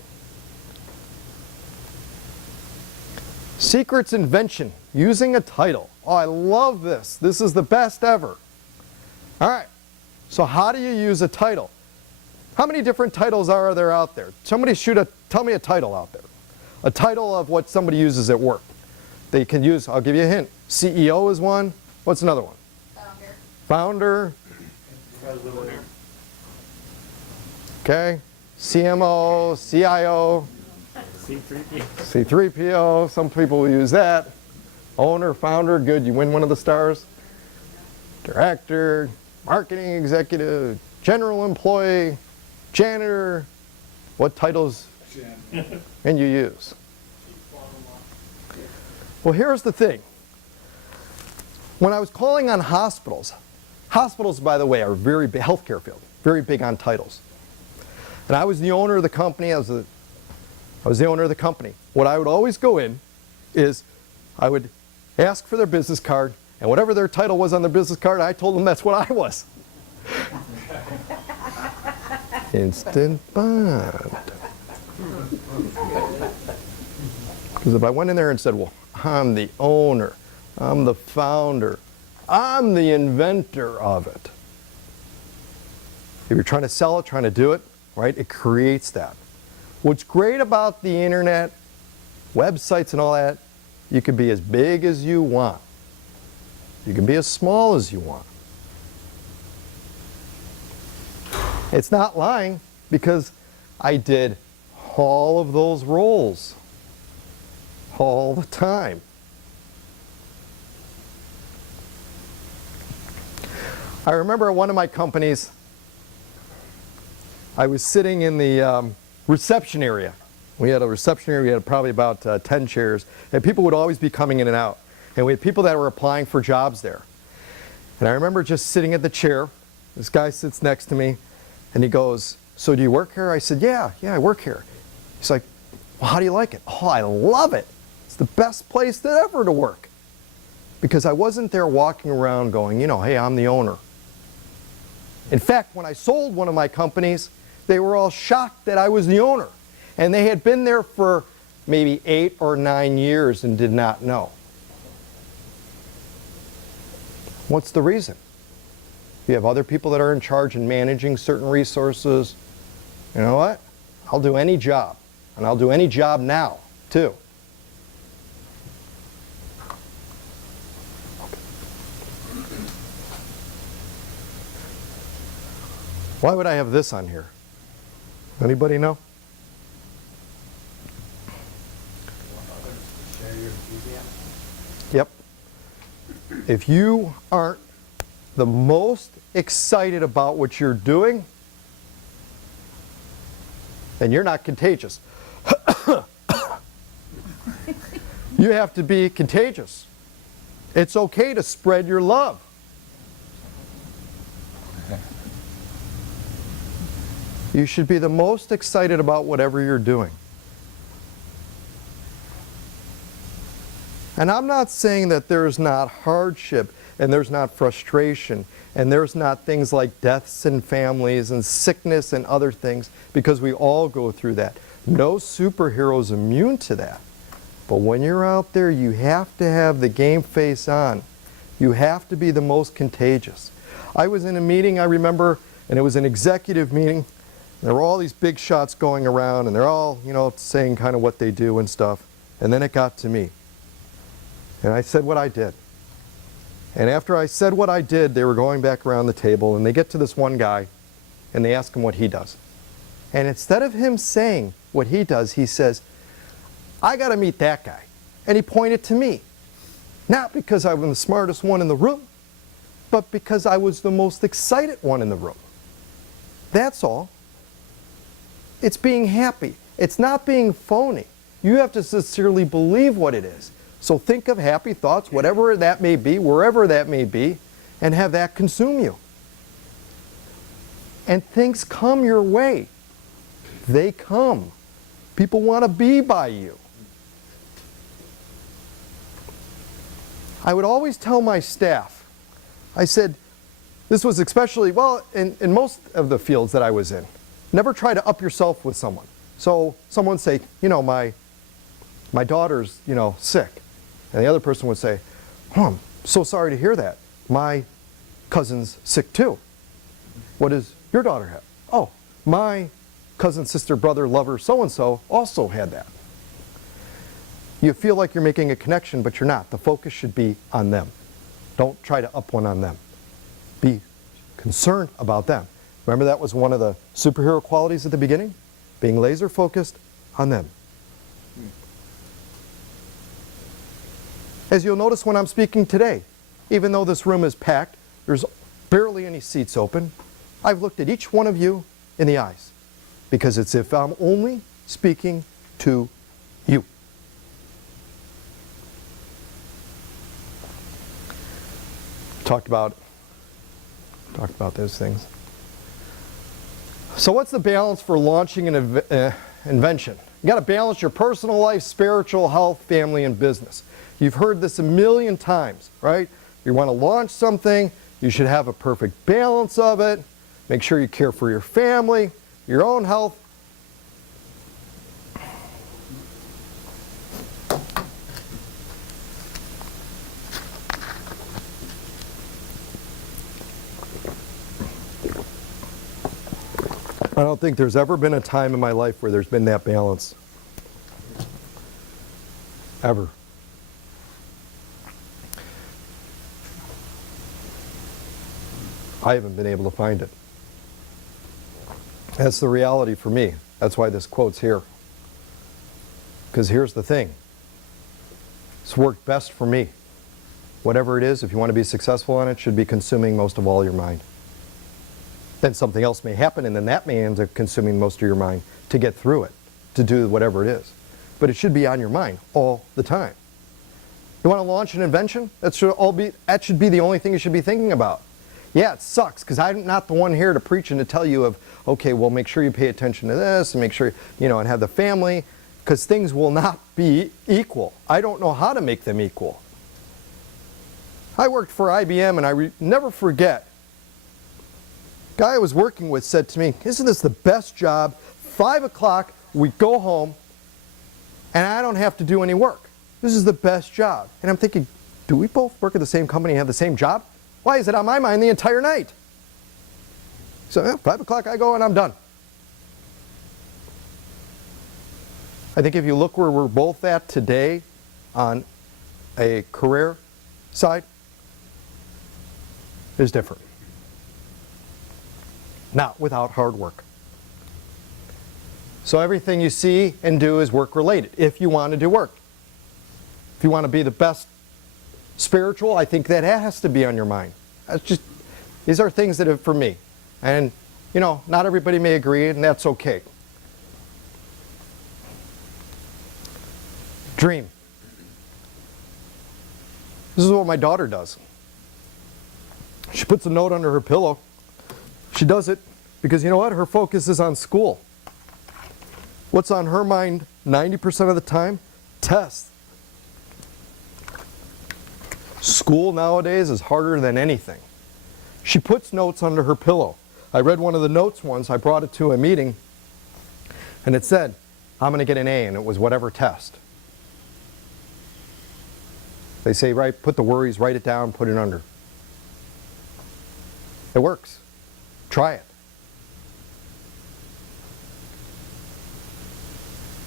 Secrets invention, using a title. Oh, I love this. This is the best ever. All right, so how do you use a title? How many different titles are there out there? Tell me a title out there. A title of what somebody uses at work. They can use, I'll give you a hint. CEO is one. What's another one? Founder. Okay. CMO, CIO. C3PO. Some people will use that. Owner, founder, good. You win one of the stars. Director, marketing executive, general employee, janitor. What titles can you use? Well, here's the thing. When I was calling on hospitals, by the way, are very big, healthcare field, very big on titles. And I was the owner of the company. I was the owner of the company. What I would always go in is I would ask for their business card, and whatever their title was on their business card, I told them that's what I was. Instant Bond. Because if I went in there and said, well, I'm the owner, I'm the founder, I'm the inventor of it. If you're trying to sell it, trying to do it, right, it creates that. What's great about the internet, websites and all that, you can be as big as you want. You can be as small as you want. It's not lying because I did all of those roles all the time. I remember at one of my companies, I was sitting in the reception area. We had a reception area, we had probably about 10 chairs, and people would always be coming in and out. And we had people that were applying for jobs there. And I remember just sitting at the chair. This guy sits next to me, and he goes, so do you work here? I said, yeah, I work here. He's like, well, how do you like it? Oh, I love it. It's the best place ever to work. Because I wasn't there walking around going, you know, hey, I'm the owner. In fact, when I sold one of my companies, they were all shocked that I was the owner. And they had been there for maybe 8 or 9 years and did not know. What's the reason? You have other people that are in charge and managing certain resources. You know what? I'll do any job. And I'll do any job now, too. Why would I have this on here? Anybody know? Yep. If you aren't the most excited about what you're doing, then you're not contagious. You have to be contagious. It's okay to spread your love. You should be the most excited about whatever you're doing. And I'm not saying that there's not hardship and there's not frustration and there's not things like deaths in families and sickness and other things, because we all go through that. No superhero is immune to that. But when you're out there, you have to have the game face on. You have to be the most contagious. I was in a meeting, I remember, and it was an executive meeting. There were all these big shots going around, and they're all, you know, saying kind of what they do and stuff. And then it got to me. And I said what I did. And after I said what I did, they were going back around the table, and they get to this one guy, and they ask him what he does. And instead of him saying what he does, he says, I got to meet that guy. And he pointed to me. Not because I was the smartest one in the room, but because I was the most excited one in the room. That's all. It's being happy. It's not being phony. You have to sincerely believe what it is. So think of happy thoughts, whatever that may be, wherever that may be, and have that consume you. And things come your way. They come. People want to be by you. I would always tell my staff, I said, this was especially, well, in most of the fields that I was in, never try to up yourself with someone. So someone would say, you know, my daughter's, you know, sick. And the other person would say, oh, I'm so sorry to hear that. My cousin's sick too. What does your daughter have? Oh, my cousin, sister, brother, lover, so-and-so also had that. You feel like you're making a connection, but you're not. The focus should be on them. Don't try to up one on them. Be concerned about them. Remember that was one of the superhero qualities at the beginning? Being laser focused on them. As you'll notice when I'm speaking today, even though this room is packed, there's barely any seats open, I've looked at each one of you in the eyes. Because it's if I'm only speaking to you. Talked about those things. So what's the balance for launching an invention? You got to balance your personal life, spiritual health, family, and business. You've heard this a million times, right? You want to launch something, you should have a perfect balance of it. Make sure you care for your family, your own health. I don't think there's ever been a time in my life where there's been that balance. Ever. I haven't been able to find it. That's the reality for me. That's why this quote's here. Because here's the thing. It's worked best for me. Whatever it is, if you want to be successful on it, should be consuming most of all your mind. Then something else may happen, and then that may end up consuming most of your mind to get through it, to do whatever it is. But it should be on your mind all the time. You want to launch an invention? That should be the only thing you should be thinking about. Yeah, it sucks, because I'm not the one here to preach and to tell you of, okay, well, make sure you pay attention to this, and make sure, you know, and have the family, because things will not be equal. I don't know how to make them equal. I worked for IBM, and I never forget, guy I was working with said to me, isn't this the best job? 5 o'clock, we go home, and I don't have to do any work. This is the best job. And I'm thinking, do we both work at the same company and have the same job? Why is it on my mind the entire night? So yeah, 5 o'clock I go and I'm done. I think if you look where we're both at today on a career side, is different. Not without hard work. So everything you see and do is work related, if you want to do work. If you want to be the best spiritual, I think that has to be on your mind. That's just, these are things that are for me. And, you know, not everybody may agree, and that's okay. Dream. This is what my daughter does. She puts a note under her pillow. She does it because, you know what, her focus is on school. What's on her mind 90% of the time? Tests. School nowadays is harder than anything. She puts notes under her pillow. I read one of the notes once, I brought it to a meeting, and it said, I'm going to get an A, and it was whatever test. They say, right, put the worries, write it down, put it under. It works. Try it.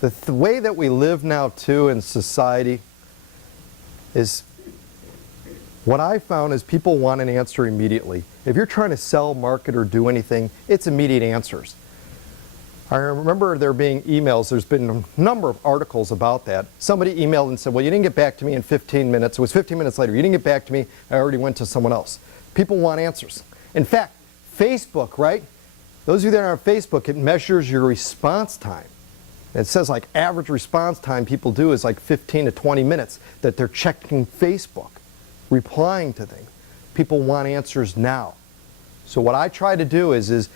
The way that we live now, too, in society is What I found is people want an answer immediately. If you're trying to sell, market, or do anything, it's immediate answers. I remember there being emails, there's been a number of articles about that. Somebody emailed and said, well, you didn't get back to me in 15 minutes. It was 15 minutes later. You didn't get back to me. I already went to someone else. People want answers. In fact, Facebook, right? Those of you that are on Facebook, it measures your response time. It says like average response time people do is like 15 to 20 minutes that they're checking Facebook, replying to things. People want answers now. So what I try to do is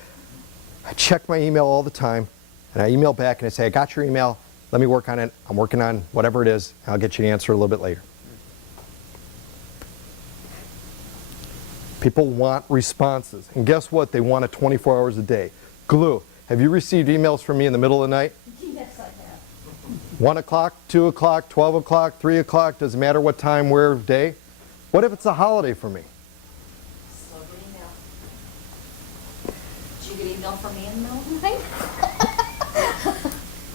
I check my email all the time, and I email back and I say, I got your email, let me work on it, I'm working on whatever it is, and I'll get you an answer a little bit later. People want responses, and guess what? They want it 24 hours a day. Glue. Have you received emails from me in the middle of the night? Yes, I have. 1 o'clock, 2 o'clock, 12 o'clock, 3 o'clock, doesn't matter what time, where, day? What if it's a holiday for me? Still get email. Did you get email from me in the middle of the night?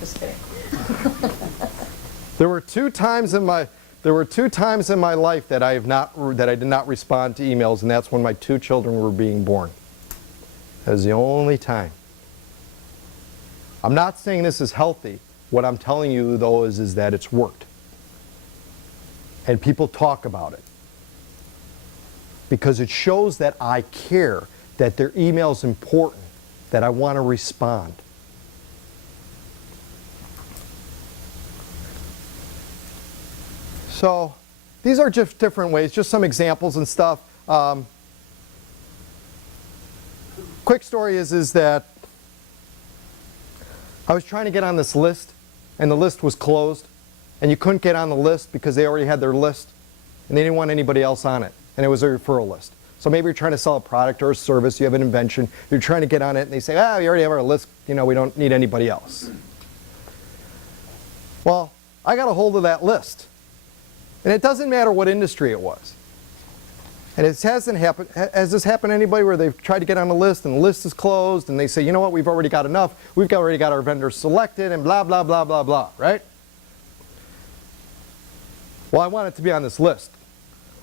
Just kidding. There were two times in my life that I did not respond to emails, and that's when my 2 children were being born. That was the only time. I'm not saying this is healthy. What I'm telling you, though, is that it's worked. And people talk about it. Because it shows that I care, that their email is important, that I want to respond. So these are just different ways, just some examples and stuff. Quick story is that I was trying to get on this list, and the list was closed, and you couldn't get on the list because they already had their list, and they didn't want anybody else on it, and it was a referral list. So maybe you're trying to sell a product or a service, you have an invention, you're trying to get on it, and they say, we already have our list, we don't need anybody else. Well, I got a hold of that list, and it doesn't matter what industry it was. And it hasn't happened. Has this happened to anybody where they've tried to get on the list and the list is closed and they say, you know what, we've already got enough, we've already got our vendors selected and blah, blah, blah, blah, blah, right? Well, I want it to be on this list.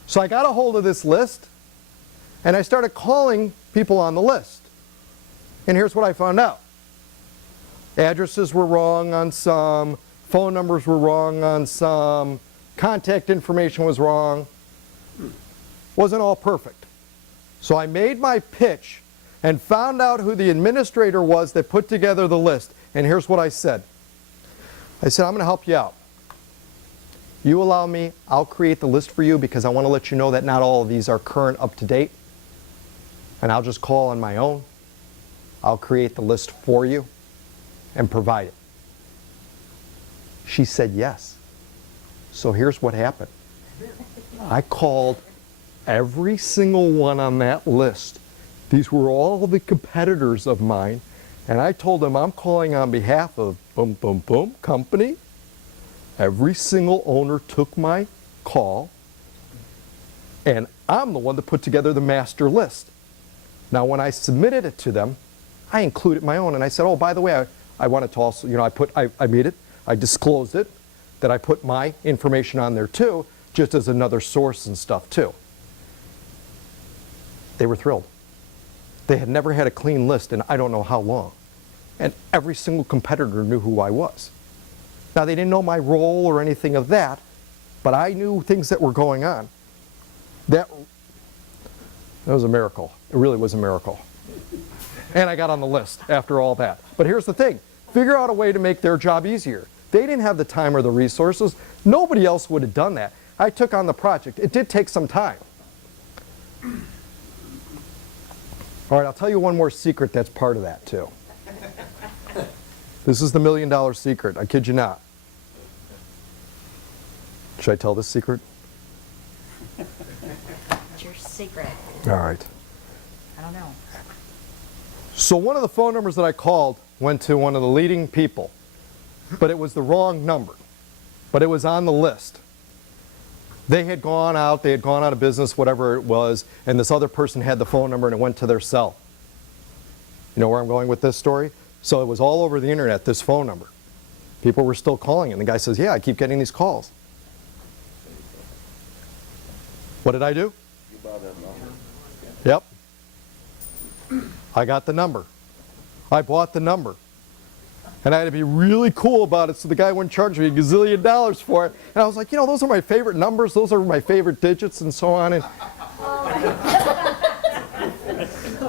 So I got a hold of this list and I started calling people on the list. And here's what I found out. Addresses were wrong on some, phone numbers were wrong on some, contact information was wrong. Wasn't all perfect. So I made my pitch and found out who the administrator was that put together the list. And here's what I said. I said, I'm going to help you out. You allow me, I'll create the list for you because I want to let you know that not all of these are current, up to date. And I'll just call on my own. I'll create the list for you and provide it. She said yes. So here's what happened. I called every single one on that list. These were all the competitors of mine, and I told them I'm calling on behalf of boom, boom, boom company. Every single owner took my call, and I'm the one that put together the master list. Now, when I submitted it to them, I included my own, and I said, oh, by the way, I wanted to also, I made it, I disclosed it, that I put my information on there too, just as another source and stuff too. They were thrilled. They had never had a clean list in I don't know how long. And every single competitor knew who I was. Now, they didn't know my role or anything of that, but I knew things that were going on. That was a miracle. It really was a miracle. And I got on the list after all that. But here's the thing. Figure out a way to make their job easier. They didn't have the time or the resources. Nobody else would have done that. I took on the project. It did take some time. All right, I'll tell you one more secret that's part of that too. This is the $1 million secret. I kid you not. Should I tell this secret? What's your secret? All right. I don't know. So one of the phone numbers that I called went to one of the leading people, but it was the wrong number. But it was on the list. They had gone out of business, whatever it was, and this other person had the phone number and it went to their cell. You know where I'm going with this story? So it was all over the internet, this phone number. People were still calling, and the guy says, yeah, I keep getting these calls. What did I do? You bought that number. Yep. I got the number. I bought the number. And I had to be really cool about it so the guy wouldn't charge me $1 gazillion for it. And I was like, you know, those are my favorite numbers. Those are my favorite digits and so on. And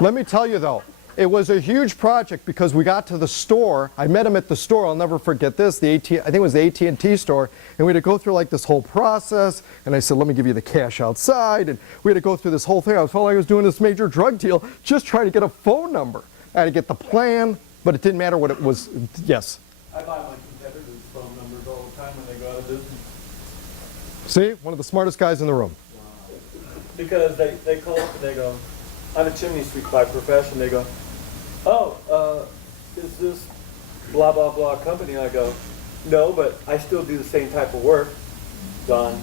let me tell you though, it was a huge project because we got to the store. I met him at the store. I'll never forget this. I think it was the AT&T store. And we had to go through like this whole process. And I said, let me give you the cash outside. And we had to go through this whole thing. I felt like I was doing this major drug deal just trying to get a phone number. I had to get the plan, but it didn't matter what it was. Yes? I buy my competitors' phone numbers all the time when they go out of business. See? One of the smartest guys in the room. Because they call up and they go, I'm a chimney sweep by profession. They go, oh, is this blah, blah, blah company? I go, no, but I still do the same type of work. Done.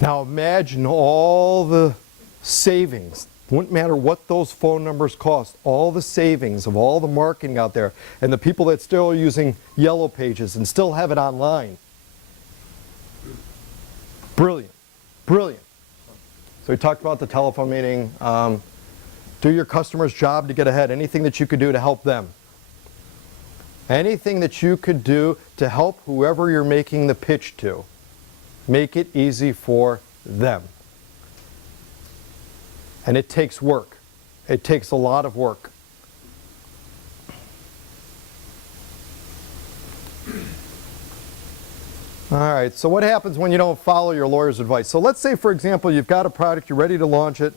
Now imagine all the savings. Wouldn't matter what those phone numbers cost, all the savings of all the marketing out there and the people that still are using Yellow Pages and still have it online. Brilliant, brilliant. So we talked about the telephone meeting. Do your customer's job to get ahead. Anything that you could do to help them. Anything that you could do to help whoever you're making the pitch to. Make it easy for them. And it takes work. It takes a lot of work. All right, so what happens when you don't follow your lawyer's advice? So let's say, for example, you've got a product, you're ready to launch it,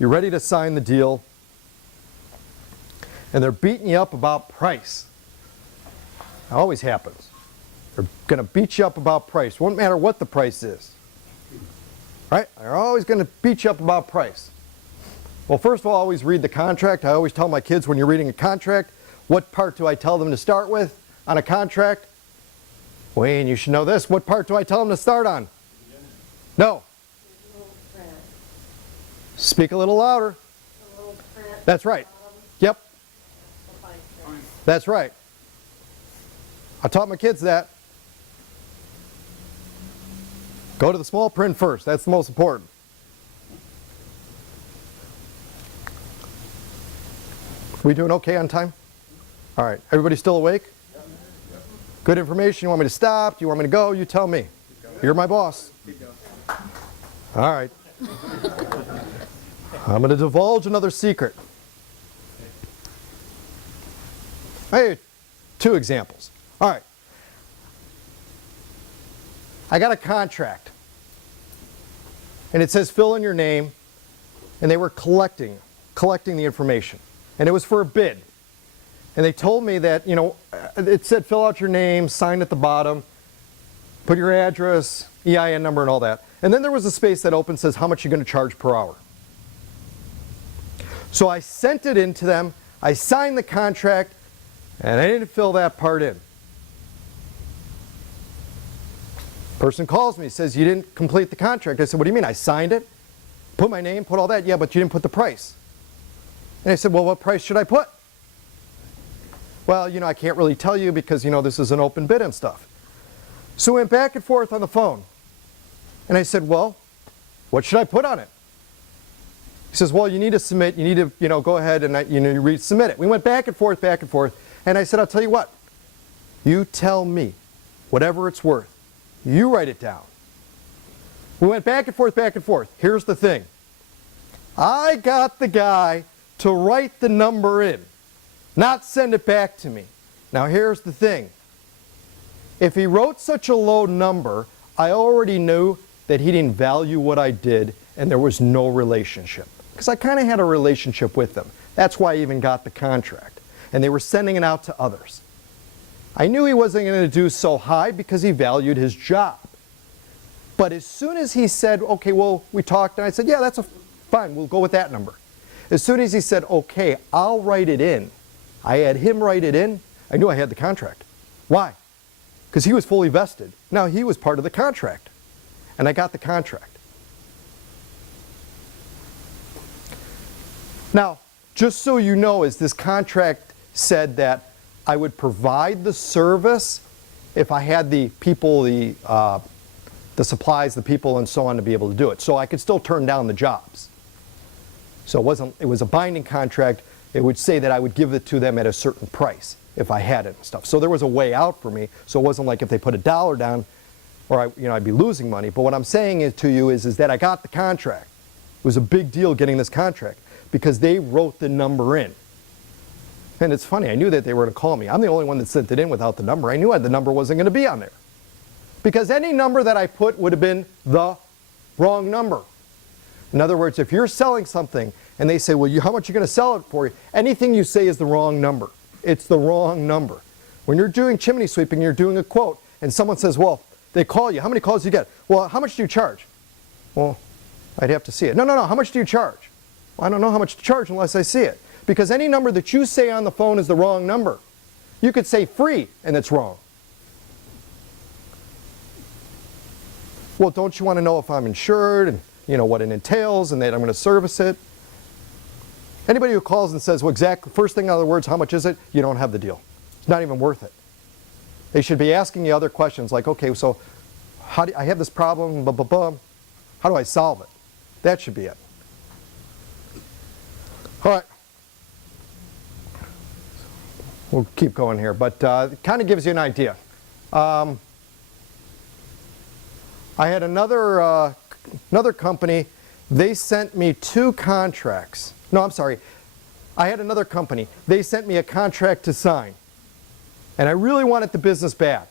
you're ready to sign the deal, and they're beating you up about price. It always happens. They're going to beat you up about price. Won't matter what the price is. Right? They're always going to beat you up about price. Well, first of all, always read the contract. I always tell my kids when you're reading a contract, what part do I tell them to start with on a contract? Wayne, you should know this. What part do I tell them to start on? No. Speak a little louder. That's right. Yep. That's right. I taught my kids that. Go to the small print first. That's the most important. We doing okay on time? All right. Everybody still awake? Good information. You want me to stop? Do you want me to go? You tell me. You're my boss. All right. I'm going to divulge another secret. Hey, 2 examples. All right. I got a contract. And it says fill in your name. And they were collecting the information. And it was for a bid. And they told me that, you know, it said fill out your name, sign at the bottom, put your address, EIN number and all that. And then there was a space that opened, says how much you're going to charge per hour. So I sent it in to them, I signed the contract, and I didn't fill that part in. Person calls me, says you didn't complete the contract. I said, what do you mean? I signed it, put my name, put all that. Yeah, but you didn't put the price. And I said, well, what price should I put? Well, you know, I can't really tell you because, you know, this is an open bid and stuff. So we went back and forth on the phone. And I said, well, what should I put on it? He says, well, you need to submit, you need to, you know, go ahead and, you know, resubmit it. We went back and forth, and I said, I'll tell you what, you tell me, whatever it's worth, you write it down. We went back and forth. Here's the thing. I got the guy to write the number in, not send it back to me. Now here's the thing. If he wrote such a low number, I already knew that he didn't value what I did and there was no relationship. Because I kind of had a relationship with them. That's why I even got the contract. And they were sending it out to others. I knew he wasn't going to do so high because he valued his job. But as soon as he said, okay, well, we talked, and I said, yeah, that's fine, we'll go with that number. As soon as he said, okay, I'll write it in, I had him write it in, I knew I had the contract. Why? Because he was fully vested. Now he was part of the contract. And I got the contract. Now, just so you know, is this contract said that I would provide the service if I had the people, the the supplies, the people, and so on to be able to do it. So I could still turn down the jobs. So it was a binding contract. It would say that I would give it to them at a certain price if I had it and stuff. So there was a way out for me. So it wasn't like if they put $1 down, or I'd be losing money. But what I'm saying to you is that I got the contract. It was a big deal getting this contract because they wrote the number in. And it's funny, I knew that they were going to call me. I'm the only one that sent it in without the number. I knew the number wasn't going to be on there. Because any number that I put would have been the wrong number. In other words, if you're selling something and they say, well, how much are you going to sell it for? Anything you say is the wrong number. It's the wrong number. When you're doing chimney sweeping, you're doing a quote, and someone says, well, they call you. How many calls do you get? Well, how much do you charge? Well, I'd have to see it. No, how much do you charge? Well, I don't know how much to charge unless I see it. Because any number that you say on the phone is the wrong number. You could say free, and it's wrong. Well, don't you want to know if I'm insured and what it entails and that I'm going to service it? Anybody who calls and says, well, exactly, first thing, in other words, how much is it? You don't have the deal. It's not even worth it. They should be asking you other questions like, okay, so I have this problem, blah, blah, blah. How do I solve it? That should be it. All right. We'll keep going here, but it kind of gives you an idea. I had another company. They sent me 2 contracts. No, I'm sorry. I had another company. They sent me a contract to sign. And I really wanted the business bad.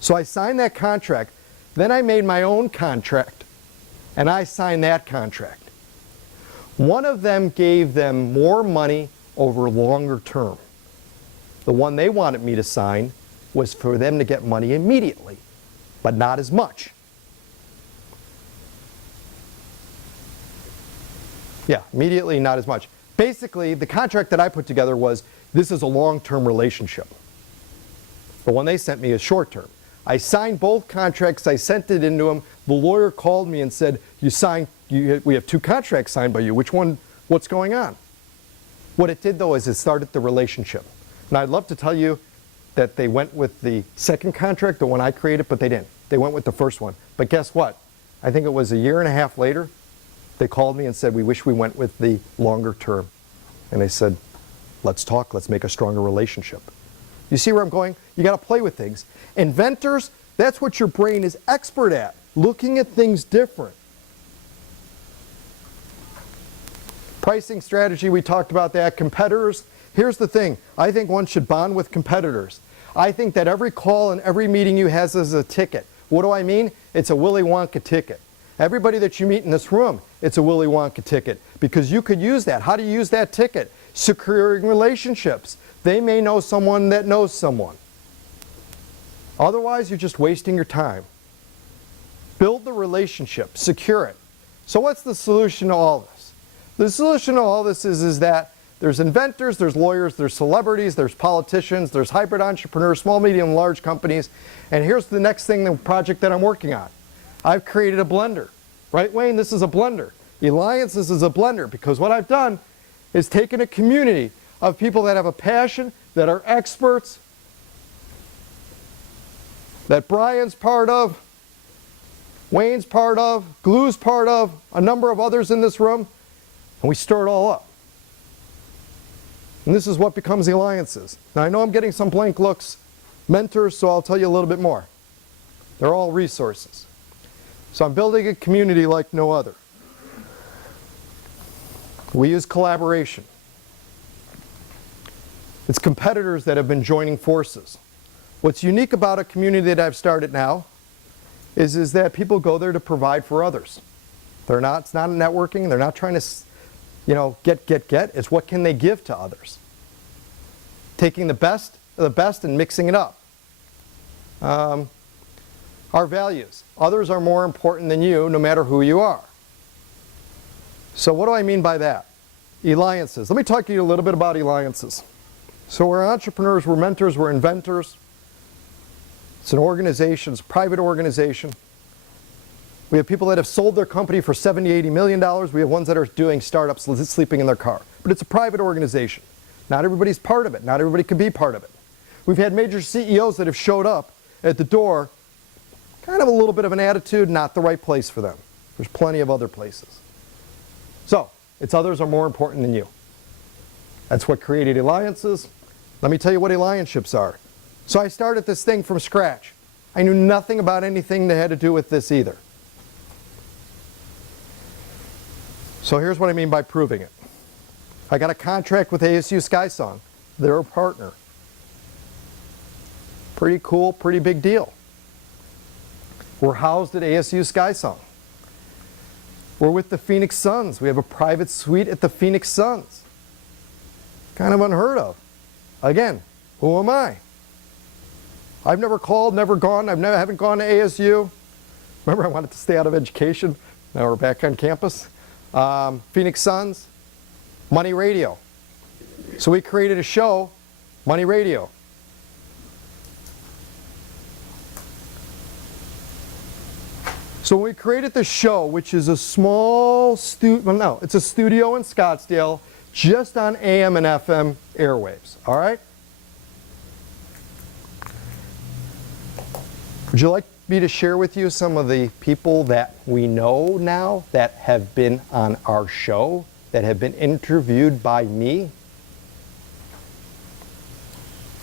So I signed that contract. Then I made my own contract. And I signed that contract. One of them gave them more money over longer term. The one they wanted me to sign was for them to get money immediately, but not as much. Yeah, immediately, not as much. Basically, the contract that I put together was, this is a long-term relationship. The one they sent me is short-term. I signed both contracts. I sent it into them. The lawyer called me and said, we have 2 contracts signed by you. Which one, what's going on? What it did, though, is it started the relationship. And I'd love to tell you that they went with the second contract, the one I created, but they didn't. They went with the first one. But guess what? I think it was a year and a half later, they called me and said, we wish we went with the longer term. And they said, let's talk, let's make a stronger relationship. You see where I'm going? You got to play with things. Inventors, that's what your brain is expert at, looking at things different. Pricing strategy, we talked about that. Competitors, here's the thing. I think one should bond with competitors. I think that every call and every meeting you have is a ticket. What do I mean? It's a Willy Wonka ticket. Everybody that you meet in this room, it's a Willy Wonka ticket because you could use that. How do you use that ticket? Securing relationships. They may know someone that knows someone. Otherwise, you're just wasting your time. Build the relationship. Secure it. So what's the solution to all this? The solution to all this is that there's inventors, there's lawyers, there's celebrities, there's politicians, there's hybrid entrepreneurs, small, medium, large companies. And here's the next thing, the project that I'm working on. I've created a blender. Right, Wayne? This is a blender. Alliances is a blender because what I've done is taken a community of people that have a passion, that are experts, that Brian's part of, Wayne's part of, Glue's part of, a number of others in this room, and we stir it all up. And this is what becomes the alliances. Now I know I'm getting some blank looks, mentors, so I'll tell you a little bit more. They're all resources. So I'm building a community like no other. We use collaboration. It's competitors that have been joining forces. What's unique about a community that I've started now is that people go there to provide for others. It's not networking. They're not trying to, get. It's what can they give to others. Taking the best of the best and mixing it up. Our values. Others are more important than you, no matter who you are. So what do I mean by that? Alliances. Let me talk to you a little bit about alliances. So we're entrepreneurs, we're mentors, we're inventors. It's an organization, it's a private organization. We have people that have sold their company for $70, $80 million. We have ones that are doing startups, sleeping in their car. But it's a private organization. Not everybody's part of it. Not everybody can be part of it. We've had major CEOs that have showed up at the door kind of a little bit of an attitude, not the right place for them. There's plenty of other places. So, it's others are more important than you. That's what created alliances. Let me tell you what allianceships are. So I started this thing from scratch. I knew nothing about anything that had to do with this either. So here's what I mean by proving it. I got a contract with ASU SkySong. They're a partner. Pretty cool, pretty big deal. We're housed at ASU SkySong. We're with the Phoenix Suns. We have a private suite at the Phoenix Suns. Kind of unheard of. Again, who am I? I've never called, never gone. Haven't gone to ASU. Remember, I wanted to stay out of education. Now we're back on campus. Phoenix Suns, Money Radio. So we created a show, Money Radio. So when we created the show, which is a small it's a studio in Scottsdale, just on AM and FM airwaves, all right? Would you like me to share with you some of the people that we know now that have been on our show, that have been interviewed by me?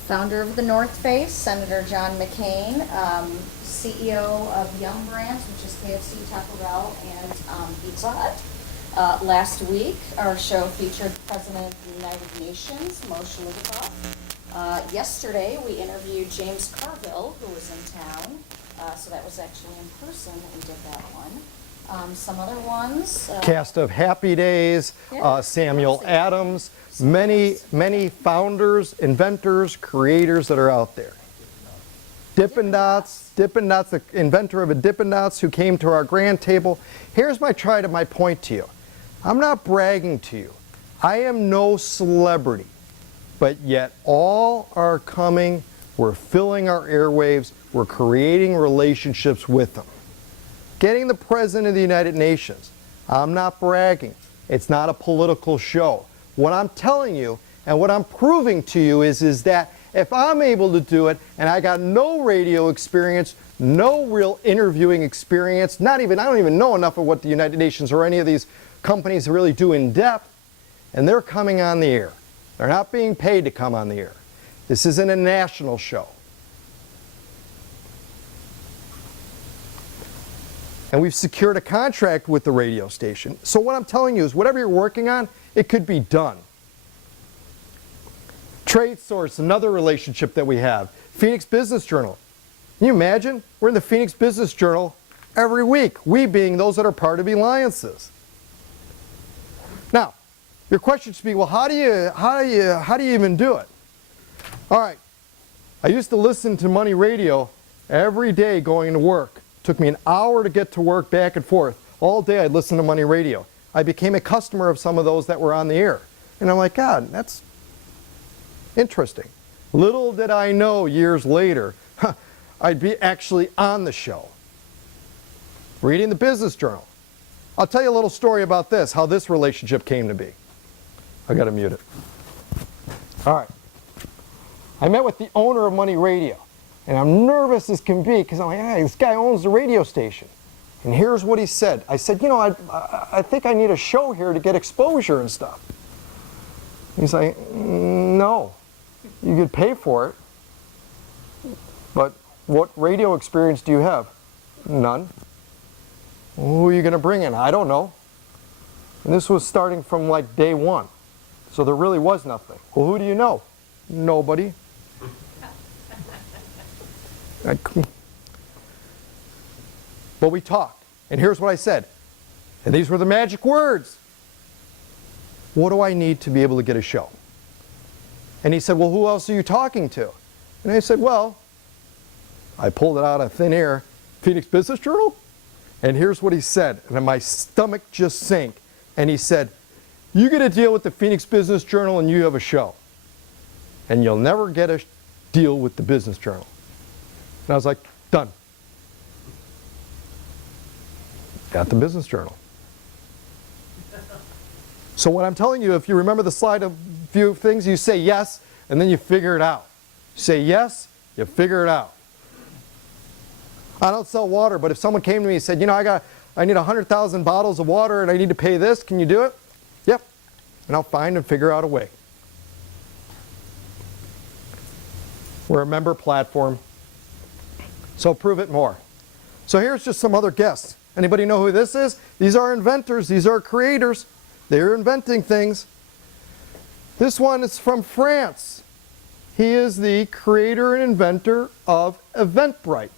Founder of the North Face, Senator John McCain, CEO of Yum Brands, which is KFC, Taco Bell, and Pizza Hut. Last week, our show featured President of the United Nations, Moshe Lugovof. Yesterday, we interviewed James Carville, who was in town. So that was actually in person that we did that one. Some other ones. Cast of Happy Days, Yeah, Samuel Rosie. Adams, many founders, inventors, creators that are out there. Dippin' Dots, the inventor of a Dippin' Dots who came to our grand table. Here's my point to you. I'm not bragging to you. I am no celebrity, but yet all are coming. We're filling our airwaves. We're creating relationships with them. Getting the President of the United Nations. I'm not bragging. It's not a political show. What I'm telling you and what I'm proving to you is that if I'm able to do it and I got no radio experience, no real interviewing experience, I don't even know enough of what the United Nations or any of these companies really do in depth, and they're coming on the air. They're not being paid to come on the air. This isn't a national show. And we've secured a contract with the radio station. So what I'm telling you is whatever you're working on, it could be done. Trade Source, another relationship that we have. Phoenix Business Journal. Can you imagine? We're in the Phoenix Business Journal every week, we being those that are part of alliances. Now, your question should be, well, how do you even do it? All right, I used to listen to Money Radio every day going to work. Took me an hour to get to work, back and forth. All day I'd listen to Money Radio. I became a customer of some of those that were on the air. And I'm like, God, that's interesting. Little did I know years later, I'd be actually on the show. Reading the Business Journal. I'll tell you a little story about this, how this relationship came to be. I gotta mute it. All right. I met with the owner of Money Radio. And I'm nervous as can be because I'm like, hey, this guy owns the radio station. And here's what he said. I said, you know, I think I need a show here to get exposure and stuff. He's like, no, you could pay for it. But what radio experience do you have? None. Well, who are you going to bring in? I don't know. And this was starting from like day one. So there really was nothing. Well, who do you know? Nobody. But we talked, and here's what I said, and these were the magic words. What do I need to be able to get a show? And he said, well, who else are you talking to? And I said, well, I pulled it out of thin air, Phoenix Business Journal? And here's what he said, and then my stomach just sank. And he said, you get a deal with the Phoenix Business Journal and you have a show. And you'll never get a deal with the Business Journal. And I was like, done. Got the Business Journal. So what I'm telling you, if you remember the slide of few things, you say yes, and then you figure it out. You say yes, you figure it out. I don't sell water, but if someone came to me and said, you know, I need 100,000 bottles of water and I need to pay this, can you do it? Yep. And I'll find and figure out a way. We're a member platform, so prove it more. So here's just some other guests. Anybody know who this is? These are inventors. These are creators. They're inventing things. This one is from France. He is the creator and inventor of Eventbrite.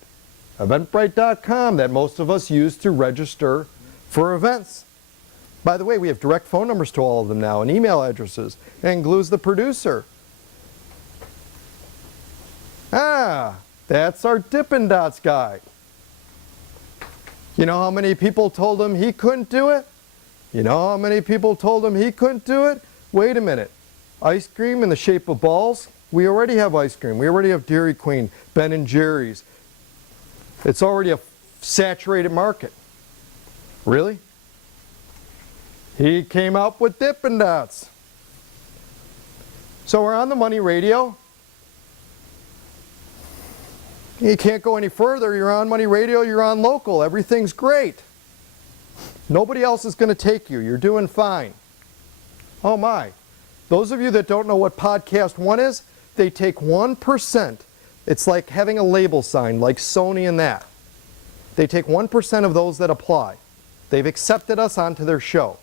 Eventbrite.com that most of us use to register for events. By the way, we have direct phone numbers to all of them now and email addresses. And Glue's the producer. Ah, that's our Dippin' Dots guy. You know how many people told him he couldn't do it? You know how many people told him he couldn't do it? Wait a minute. Ice cream in the shape of balls? We already have ice cream. We already have Dairy Queen, Ben & Jerry's. It's already a saturated market. Really? He came up with Dippin' Dots. So we're on the money radio. You can't go any further. You're on money radio, you're on local. Everything's great. Nobody else is going to take you. You're doing fine. Oh my. Those of you that don't know what Podcast One is, they take 1%. It's like having a label sign, like Sony and that. They take 1% of those that apply. They've accepted us onto their show.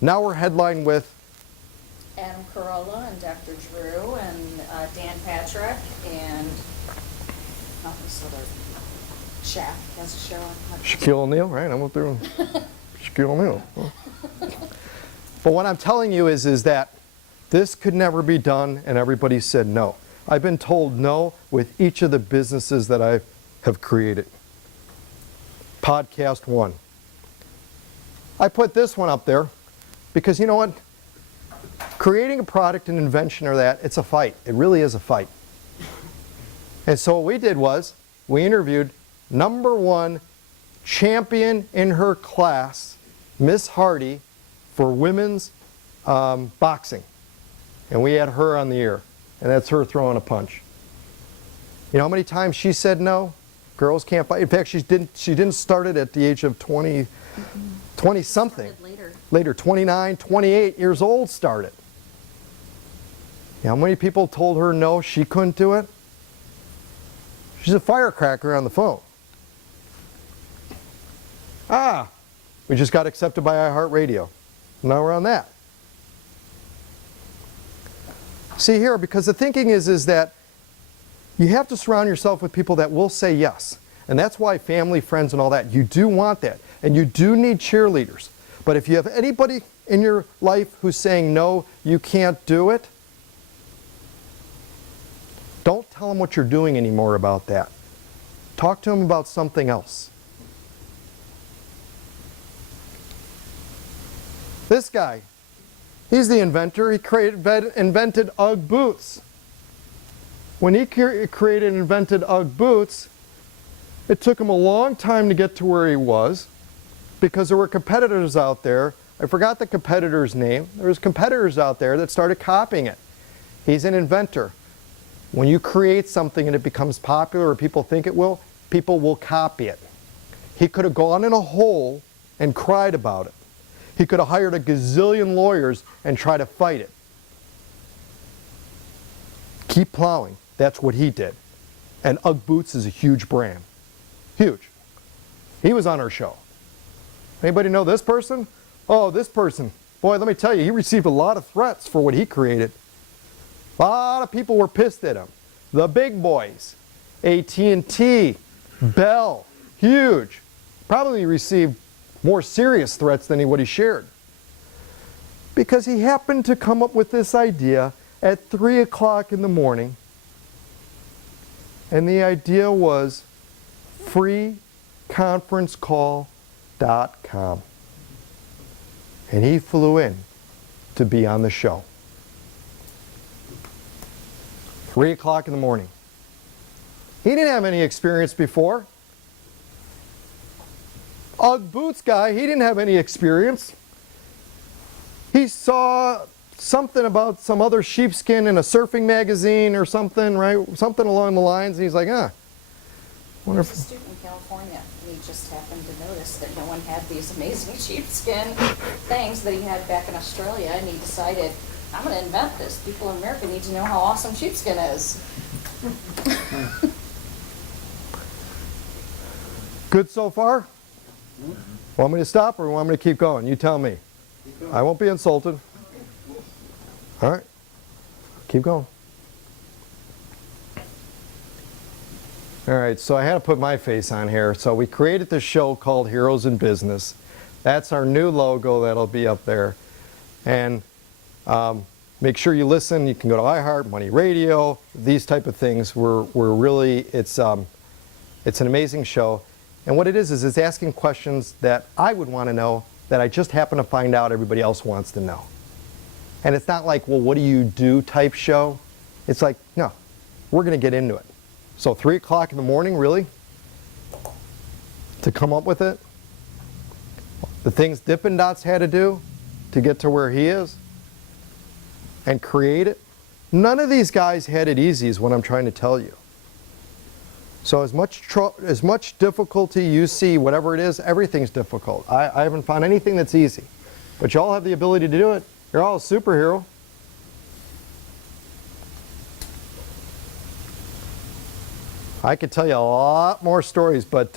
Now we're headlined with Adam Carolla and Dr. Drew and Dan Patrick and this other chap has a show on Shaquille O'Neal, right? I went through Shaquille O'Neal. But what I'm telling you is that this could never be done, and everybody said no. I've been told no with each of the businesses that I have created. Podcast One. I put this one up there because you know what? Creating a product, an invention or that, it's a fight. It really is a fight. And so what we did was we interviewed #1 champion in her class, Miss Hardy, for women's boxing. And we had her on the air. And that's her throwing a punch. You know how many times she said no? Girls can't fight. In fact, she didn't start it at the age of 20 something. Later, 29, 28 years old started. You know how many people told her no, she couldn't do it? She's a firecracker on the phone. We just got accepted by iHeartRadio. Now we're on that. See here, because the thinking is that you have to surround yourself with people that will say yes. And that's why family, friends, and all that, you do want that. And you do need cheerleaders. But if you have anybody in your life who's saying no, you can't do it, don't tell them what you're doing anymore about that. Talk to them about something else. This guy, he's the inventor. He invented Ugg boots. When he created and invented Ugg boots, it took him a long time to get to where he was because there were competitors out there. I forgot the competitor's name. There was competitors out there that started copying it. He's an inventor. When you create something and it becomes popular or people think it will, people will copy it. He could have gone in a hole and cried about it. He could have hired a gazillion lawyers and tried to fight it. Keep plowing. That's what he did. And Ugg boots is a huge brand. Huge. He was on our show. Anybody know this person? Oh, this person. Boy, let me tell you, he received a lot of threats for what he created. A lot of people were pissed at him. The big boys. AT&T, Bell, huge. Probably received more serious threats than what he shared. Because he happened to come up with this idea at 3 o'clock in the morning. And the idea was freeconferencecall.com. And he flew in to be on the show. 3 o'clock in the morning. He didn't have any experience before. Ugg boots guy, he didn't have any experience. He saw something about some other sheepskin in a surfing magazine or something, right? Something along the lines, and he's like, He was a student in California, and he just happened to notice that no one had these amazing sheepskin things that he had back in Australia, and he decided, I'm going to invent this. People in America need to know how awesome sheepskin is. Good so far? Want me to stop or want me to keep going? You tell me. I won't be insulted. All right. Keep going. All right, so I had to put my face on here. So we created this show called Heroes in Business. That's our new logo that'll be up there. And make sure you listen. You can go to iHeart, Money Radio, these type of things. We're really, it's an amazing show. And what it is it's asking questions that I would want to know that I just happen to find out everybody else wants to know. And it's not like, well, what do you do type show. It's like, no, we're going to get into it. So 3 o'clock in the morning, really? To come up with it? The things Dippin' Dots had to do to get to where he is? And create it? None of these guys had it easy is what I'm trying to tell you. So as much difficulty you see, whatever it is, everything's difficult. I haven't found anything that's easy. But y'all have the ability to do it. You're all a superhero. I could tell you a lot more stories, but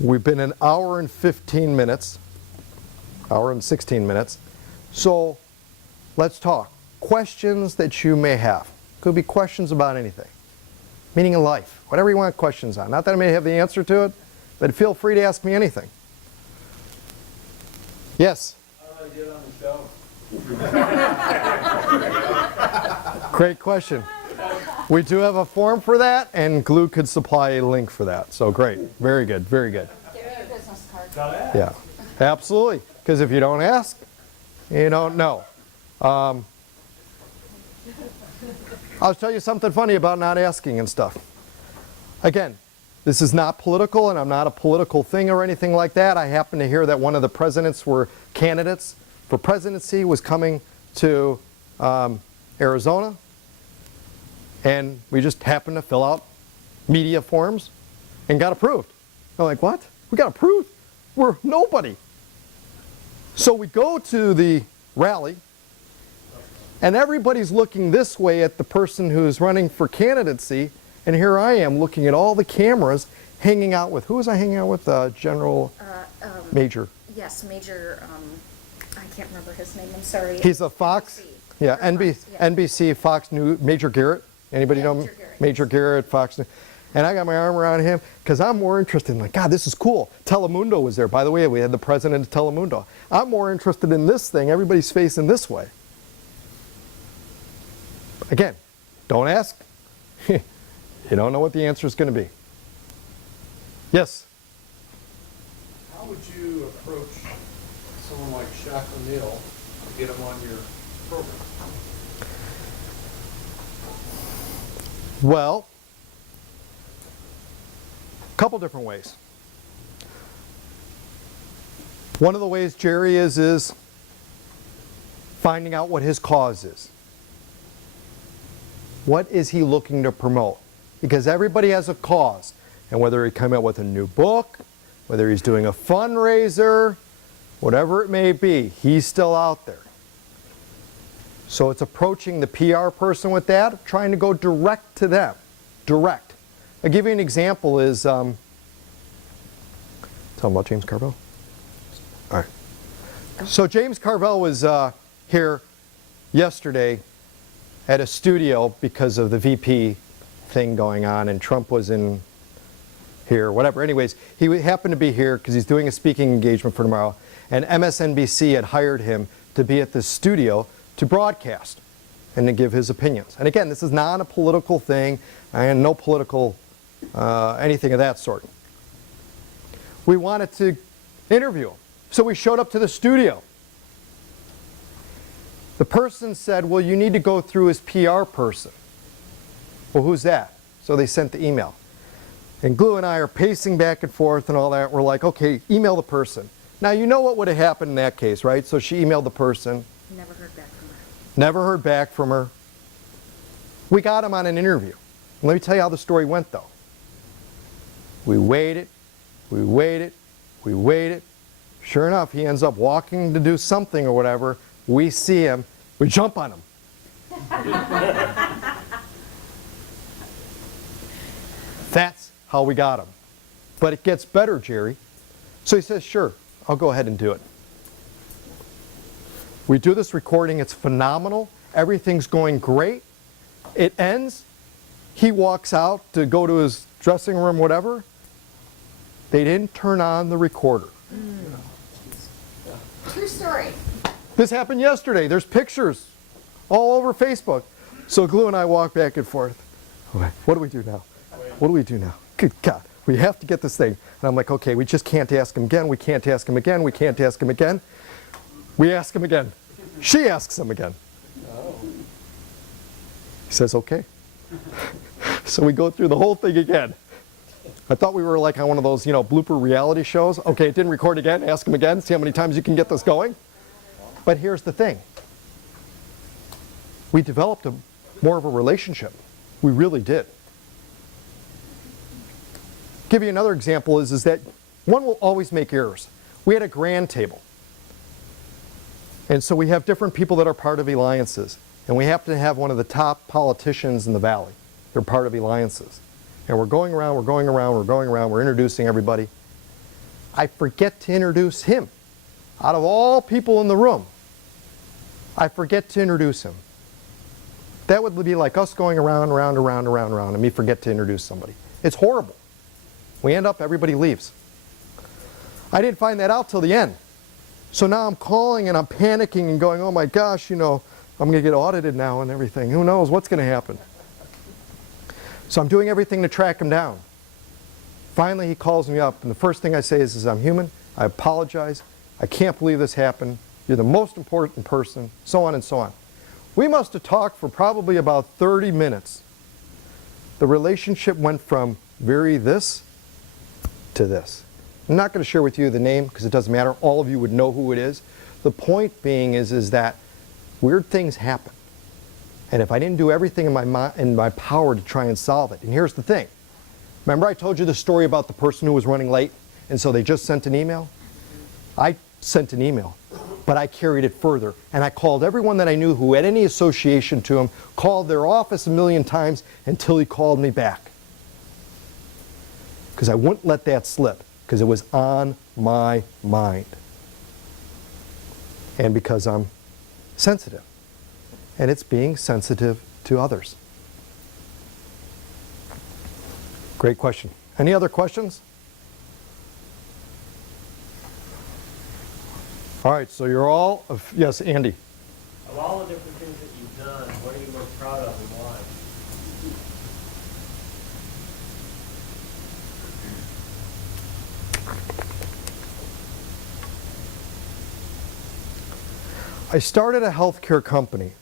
we've been an hour and 15 minutes, hour and 16 minutes. So let's talk. Questions that you may have. Could be questions about anything. Meaning in life. Whatever you want questions on. Not that I may have the answer to it, but feel free to ask me anything. Yes? How do I get on the show? Great question. We do have a form for that, and Glue could supply a link for that. So great. Very good. Very good. Give me your business card. Yeah. Absolutely. Because if you don't ask, you don't know. I'll tell you something funny about not asking and stuff. Again, this is not political, and I'm not a political thing or anything like that. I happen to hear that one of the presidents were candidates for presidency was coming to Arizona, and we just happened to fill out media forms and got approved. I'm like, what? We got approved? We're nobody. So we go to the rally, and everybody's looking this way at the person who's running for candidacy, and here I am looking at all the cameras hanging out with, who was I hanging out with? Major. Yes, Major, I can't remember his name, I'm sorry. He's a Fox, NBC. yeah, Fox, yeah. NBC, Fox News, Major Garrett. Anybody Yeah, know Major him? Garrett. Major Garrett, Fox News. And I got my arm around him because I'm more interested in, like, God, this is cool. Telemundo was there. By the way, we had the president of Telemundo. I'm more interested in this thing. Everybody's facing this way. Again, don't ask. You don't know what the answer is going to be. Yes? How would you approach someone like Shaq O'Neal to get him on your program? Well, a couple different ways. One of the ways Jerry is finding out what his cause is. What is he looking to promote? Because everybody has a cause. And whether he come out with a new book, whether he's doing a fundraiser, whatever it may be, he's still out there. So it's approaching the PR person with that, trying to go direct to them. Direct. I'll give you an example is, tell them about James Carvell. All right. So James Carvell was here yesterday at a studio because of the VP thing going on, and Trump was in here, whatever. Anyways, he happened to be here because he's doing a speaking engagement for tomorrow, and MSNBC had hired him to be at this studio to broadcast and to give his opinions. And again, this is not a political thing, and no political anything of that sort. We wanted to interview him, so we showed up to the studio. The person said, well, you need to go through his PR person. Well, who's that? So they sent the email. And Glue and I are pacing back and forth and all that. We're like, okay, email the person. Now, you know what would have happened in that case, right? So she emailed the person. Never heard back from her. Never heard back from her. We got him on an interview. Let me tell you how the story went, though. We waited, we waited, we waited. Sure enough, he ends up walking to do something or whatever. We see him, we jump on him. That's how we got him. But it gets better, Jerry. So he says, sure, I'll go ahead and do it. We do this recording, it's phenomenal. Everything's going great. It ends. He walks out to go to his dressing room, whatever. They didn't turn on the recorder. True story. This happened yesterday. There's pictures all over Facebook. So Glue and I walk back and forth. Okay, what do we do now? What do we do now? Good God, we have to get this thing. And I'm like, okay, we just can't ask him again. We can't ask him again. We can't ask him again. We ask him again. She asks him again. He says, okay. So we go through the whole thing again. I thought we were like on one of those, blooper reality shows. Okay, it didn't record again. Ask him again. See how many times you can get this going. But here's the thing. We developed more of a relationship. We really did. Give you another example is that one will always make errors. We had a grand table. And so we have different people that are part of alliances. And we happen to have one of the top politicians in the valley. They're part of alliances. And we're going around, we're introducing everybody. I forget to introduce him. Out of all people in the room, I forget to introduce him. That would be like us going around, and me forget to introduce somebody. It's horrible. We end up, everybody leaves. I didn't find that out till the end. So now I'm calling and I'm panicking and going, oh my gosh, I'm going to get audited now and everything. Who knows what's going to happen? So I'm doing everything to track him down. Finally, he calls me up, and the first thing I say is I'm human, I apologize, I can't believe this happened, you're the most important person, so on and so on. We must have talked for probably about 30 minutes. The relationship went from very this to this. I'm not going to share with you the name because it doesn't matter. All of you would know who it is. The point being is that weird things happen. And if I didn't do everything in my power to try and solve it, and here's the thing. Remember I told you the story about the person who was running late, and so they just sent an email? I sent an email, but I carried it further, and I called everyone that I knew who had any association to him, called their office a million times until he called me back. Because I wouldn't let that slip, because it was on my mind. And because I'm sensitive. And it's being sensitive to others. Great question. Any other questions? All right, so you're all, yes, Andy. Of all the different things that you've done, what are you most proud of and why? I started a healthcare company,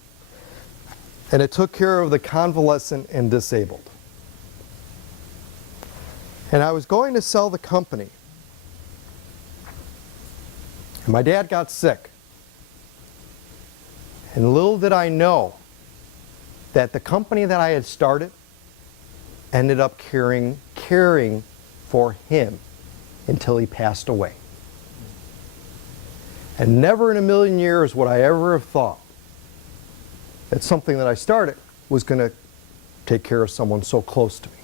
and it took care of the convalescent and disabled. And I was going to sell the company. And my dad got sick. And little did I know that the company that I had started ended up caring for him until he passed away. And never in a million years would I ever have thought that something that I started was going to take care of someone so close to me.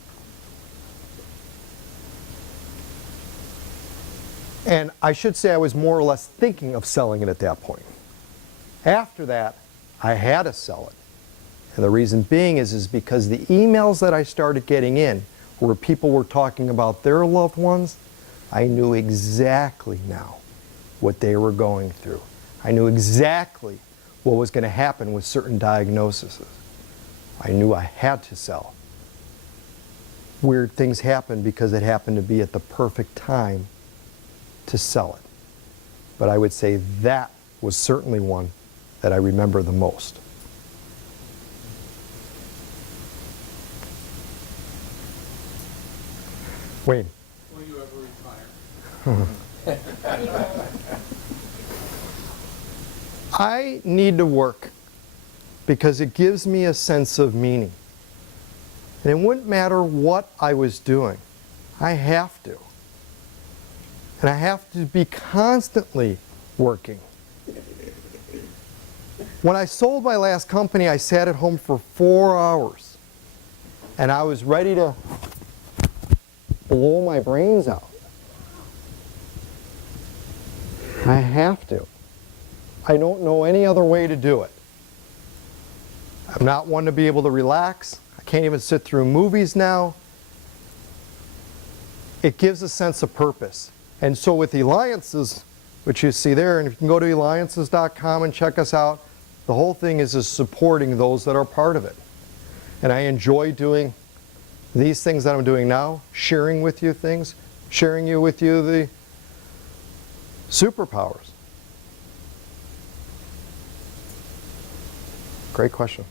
And I should say I was more or less thinking of selling it at that point. After that, I had to sell it. And the reason being is because the emails that I started getting in where people were talking about their loved ones, I knew exactly now what they were going through. I knew exactly what was going to happen with certain diagnoses. I knew I had to sell. Weird things happened because it happened to be at the perfect time to sell it. But I would say that was certainly one that I remember the most. Wayne. Will you ever retire? I need to work because it gives me a sense of meaning. And it wouldn't matter what I was doing. I have to. And I have to be constantly working. When I sold my last company, I sat at home for 4 hours. And I was ready to blow my brains out. I have to. I don't know any other way to do it. I'm not one to be able to relax. I can't even sit through movies now. It gives a sense of purpose. And so with Alliances, which you see there, and if you can go to alliances.com and check us out, the whole thing is supporting those that are part of it. And I enjoy doing these things that I'm doing now, sharing with you things, sharing with you the superpowers. Great question.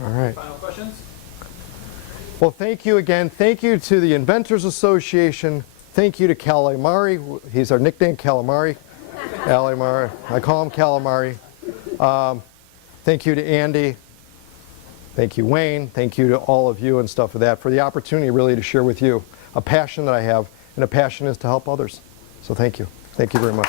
All right. Final questions? Well, thank you again. Thank you to the Inventors Association. Thank you to Calamari. He's our nickname, Calamari. Calamari. I call him Calamari. Thank you to Andy. Thank you, Wayne. Thank you to all of you and stuff for that, for the opportunity really to share with you a passion that I have, and a passion is to help others. So thank you. Thank you very much.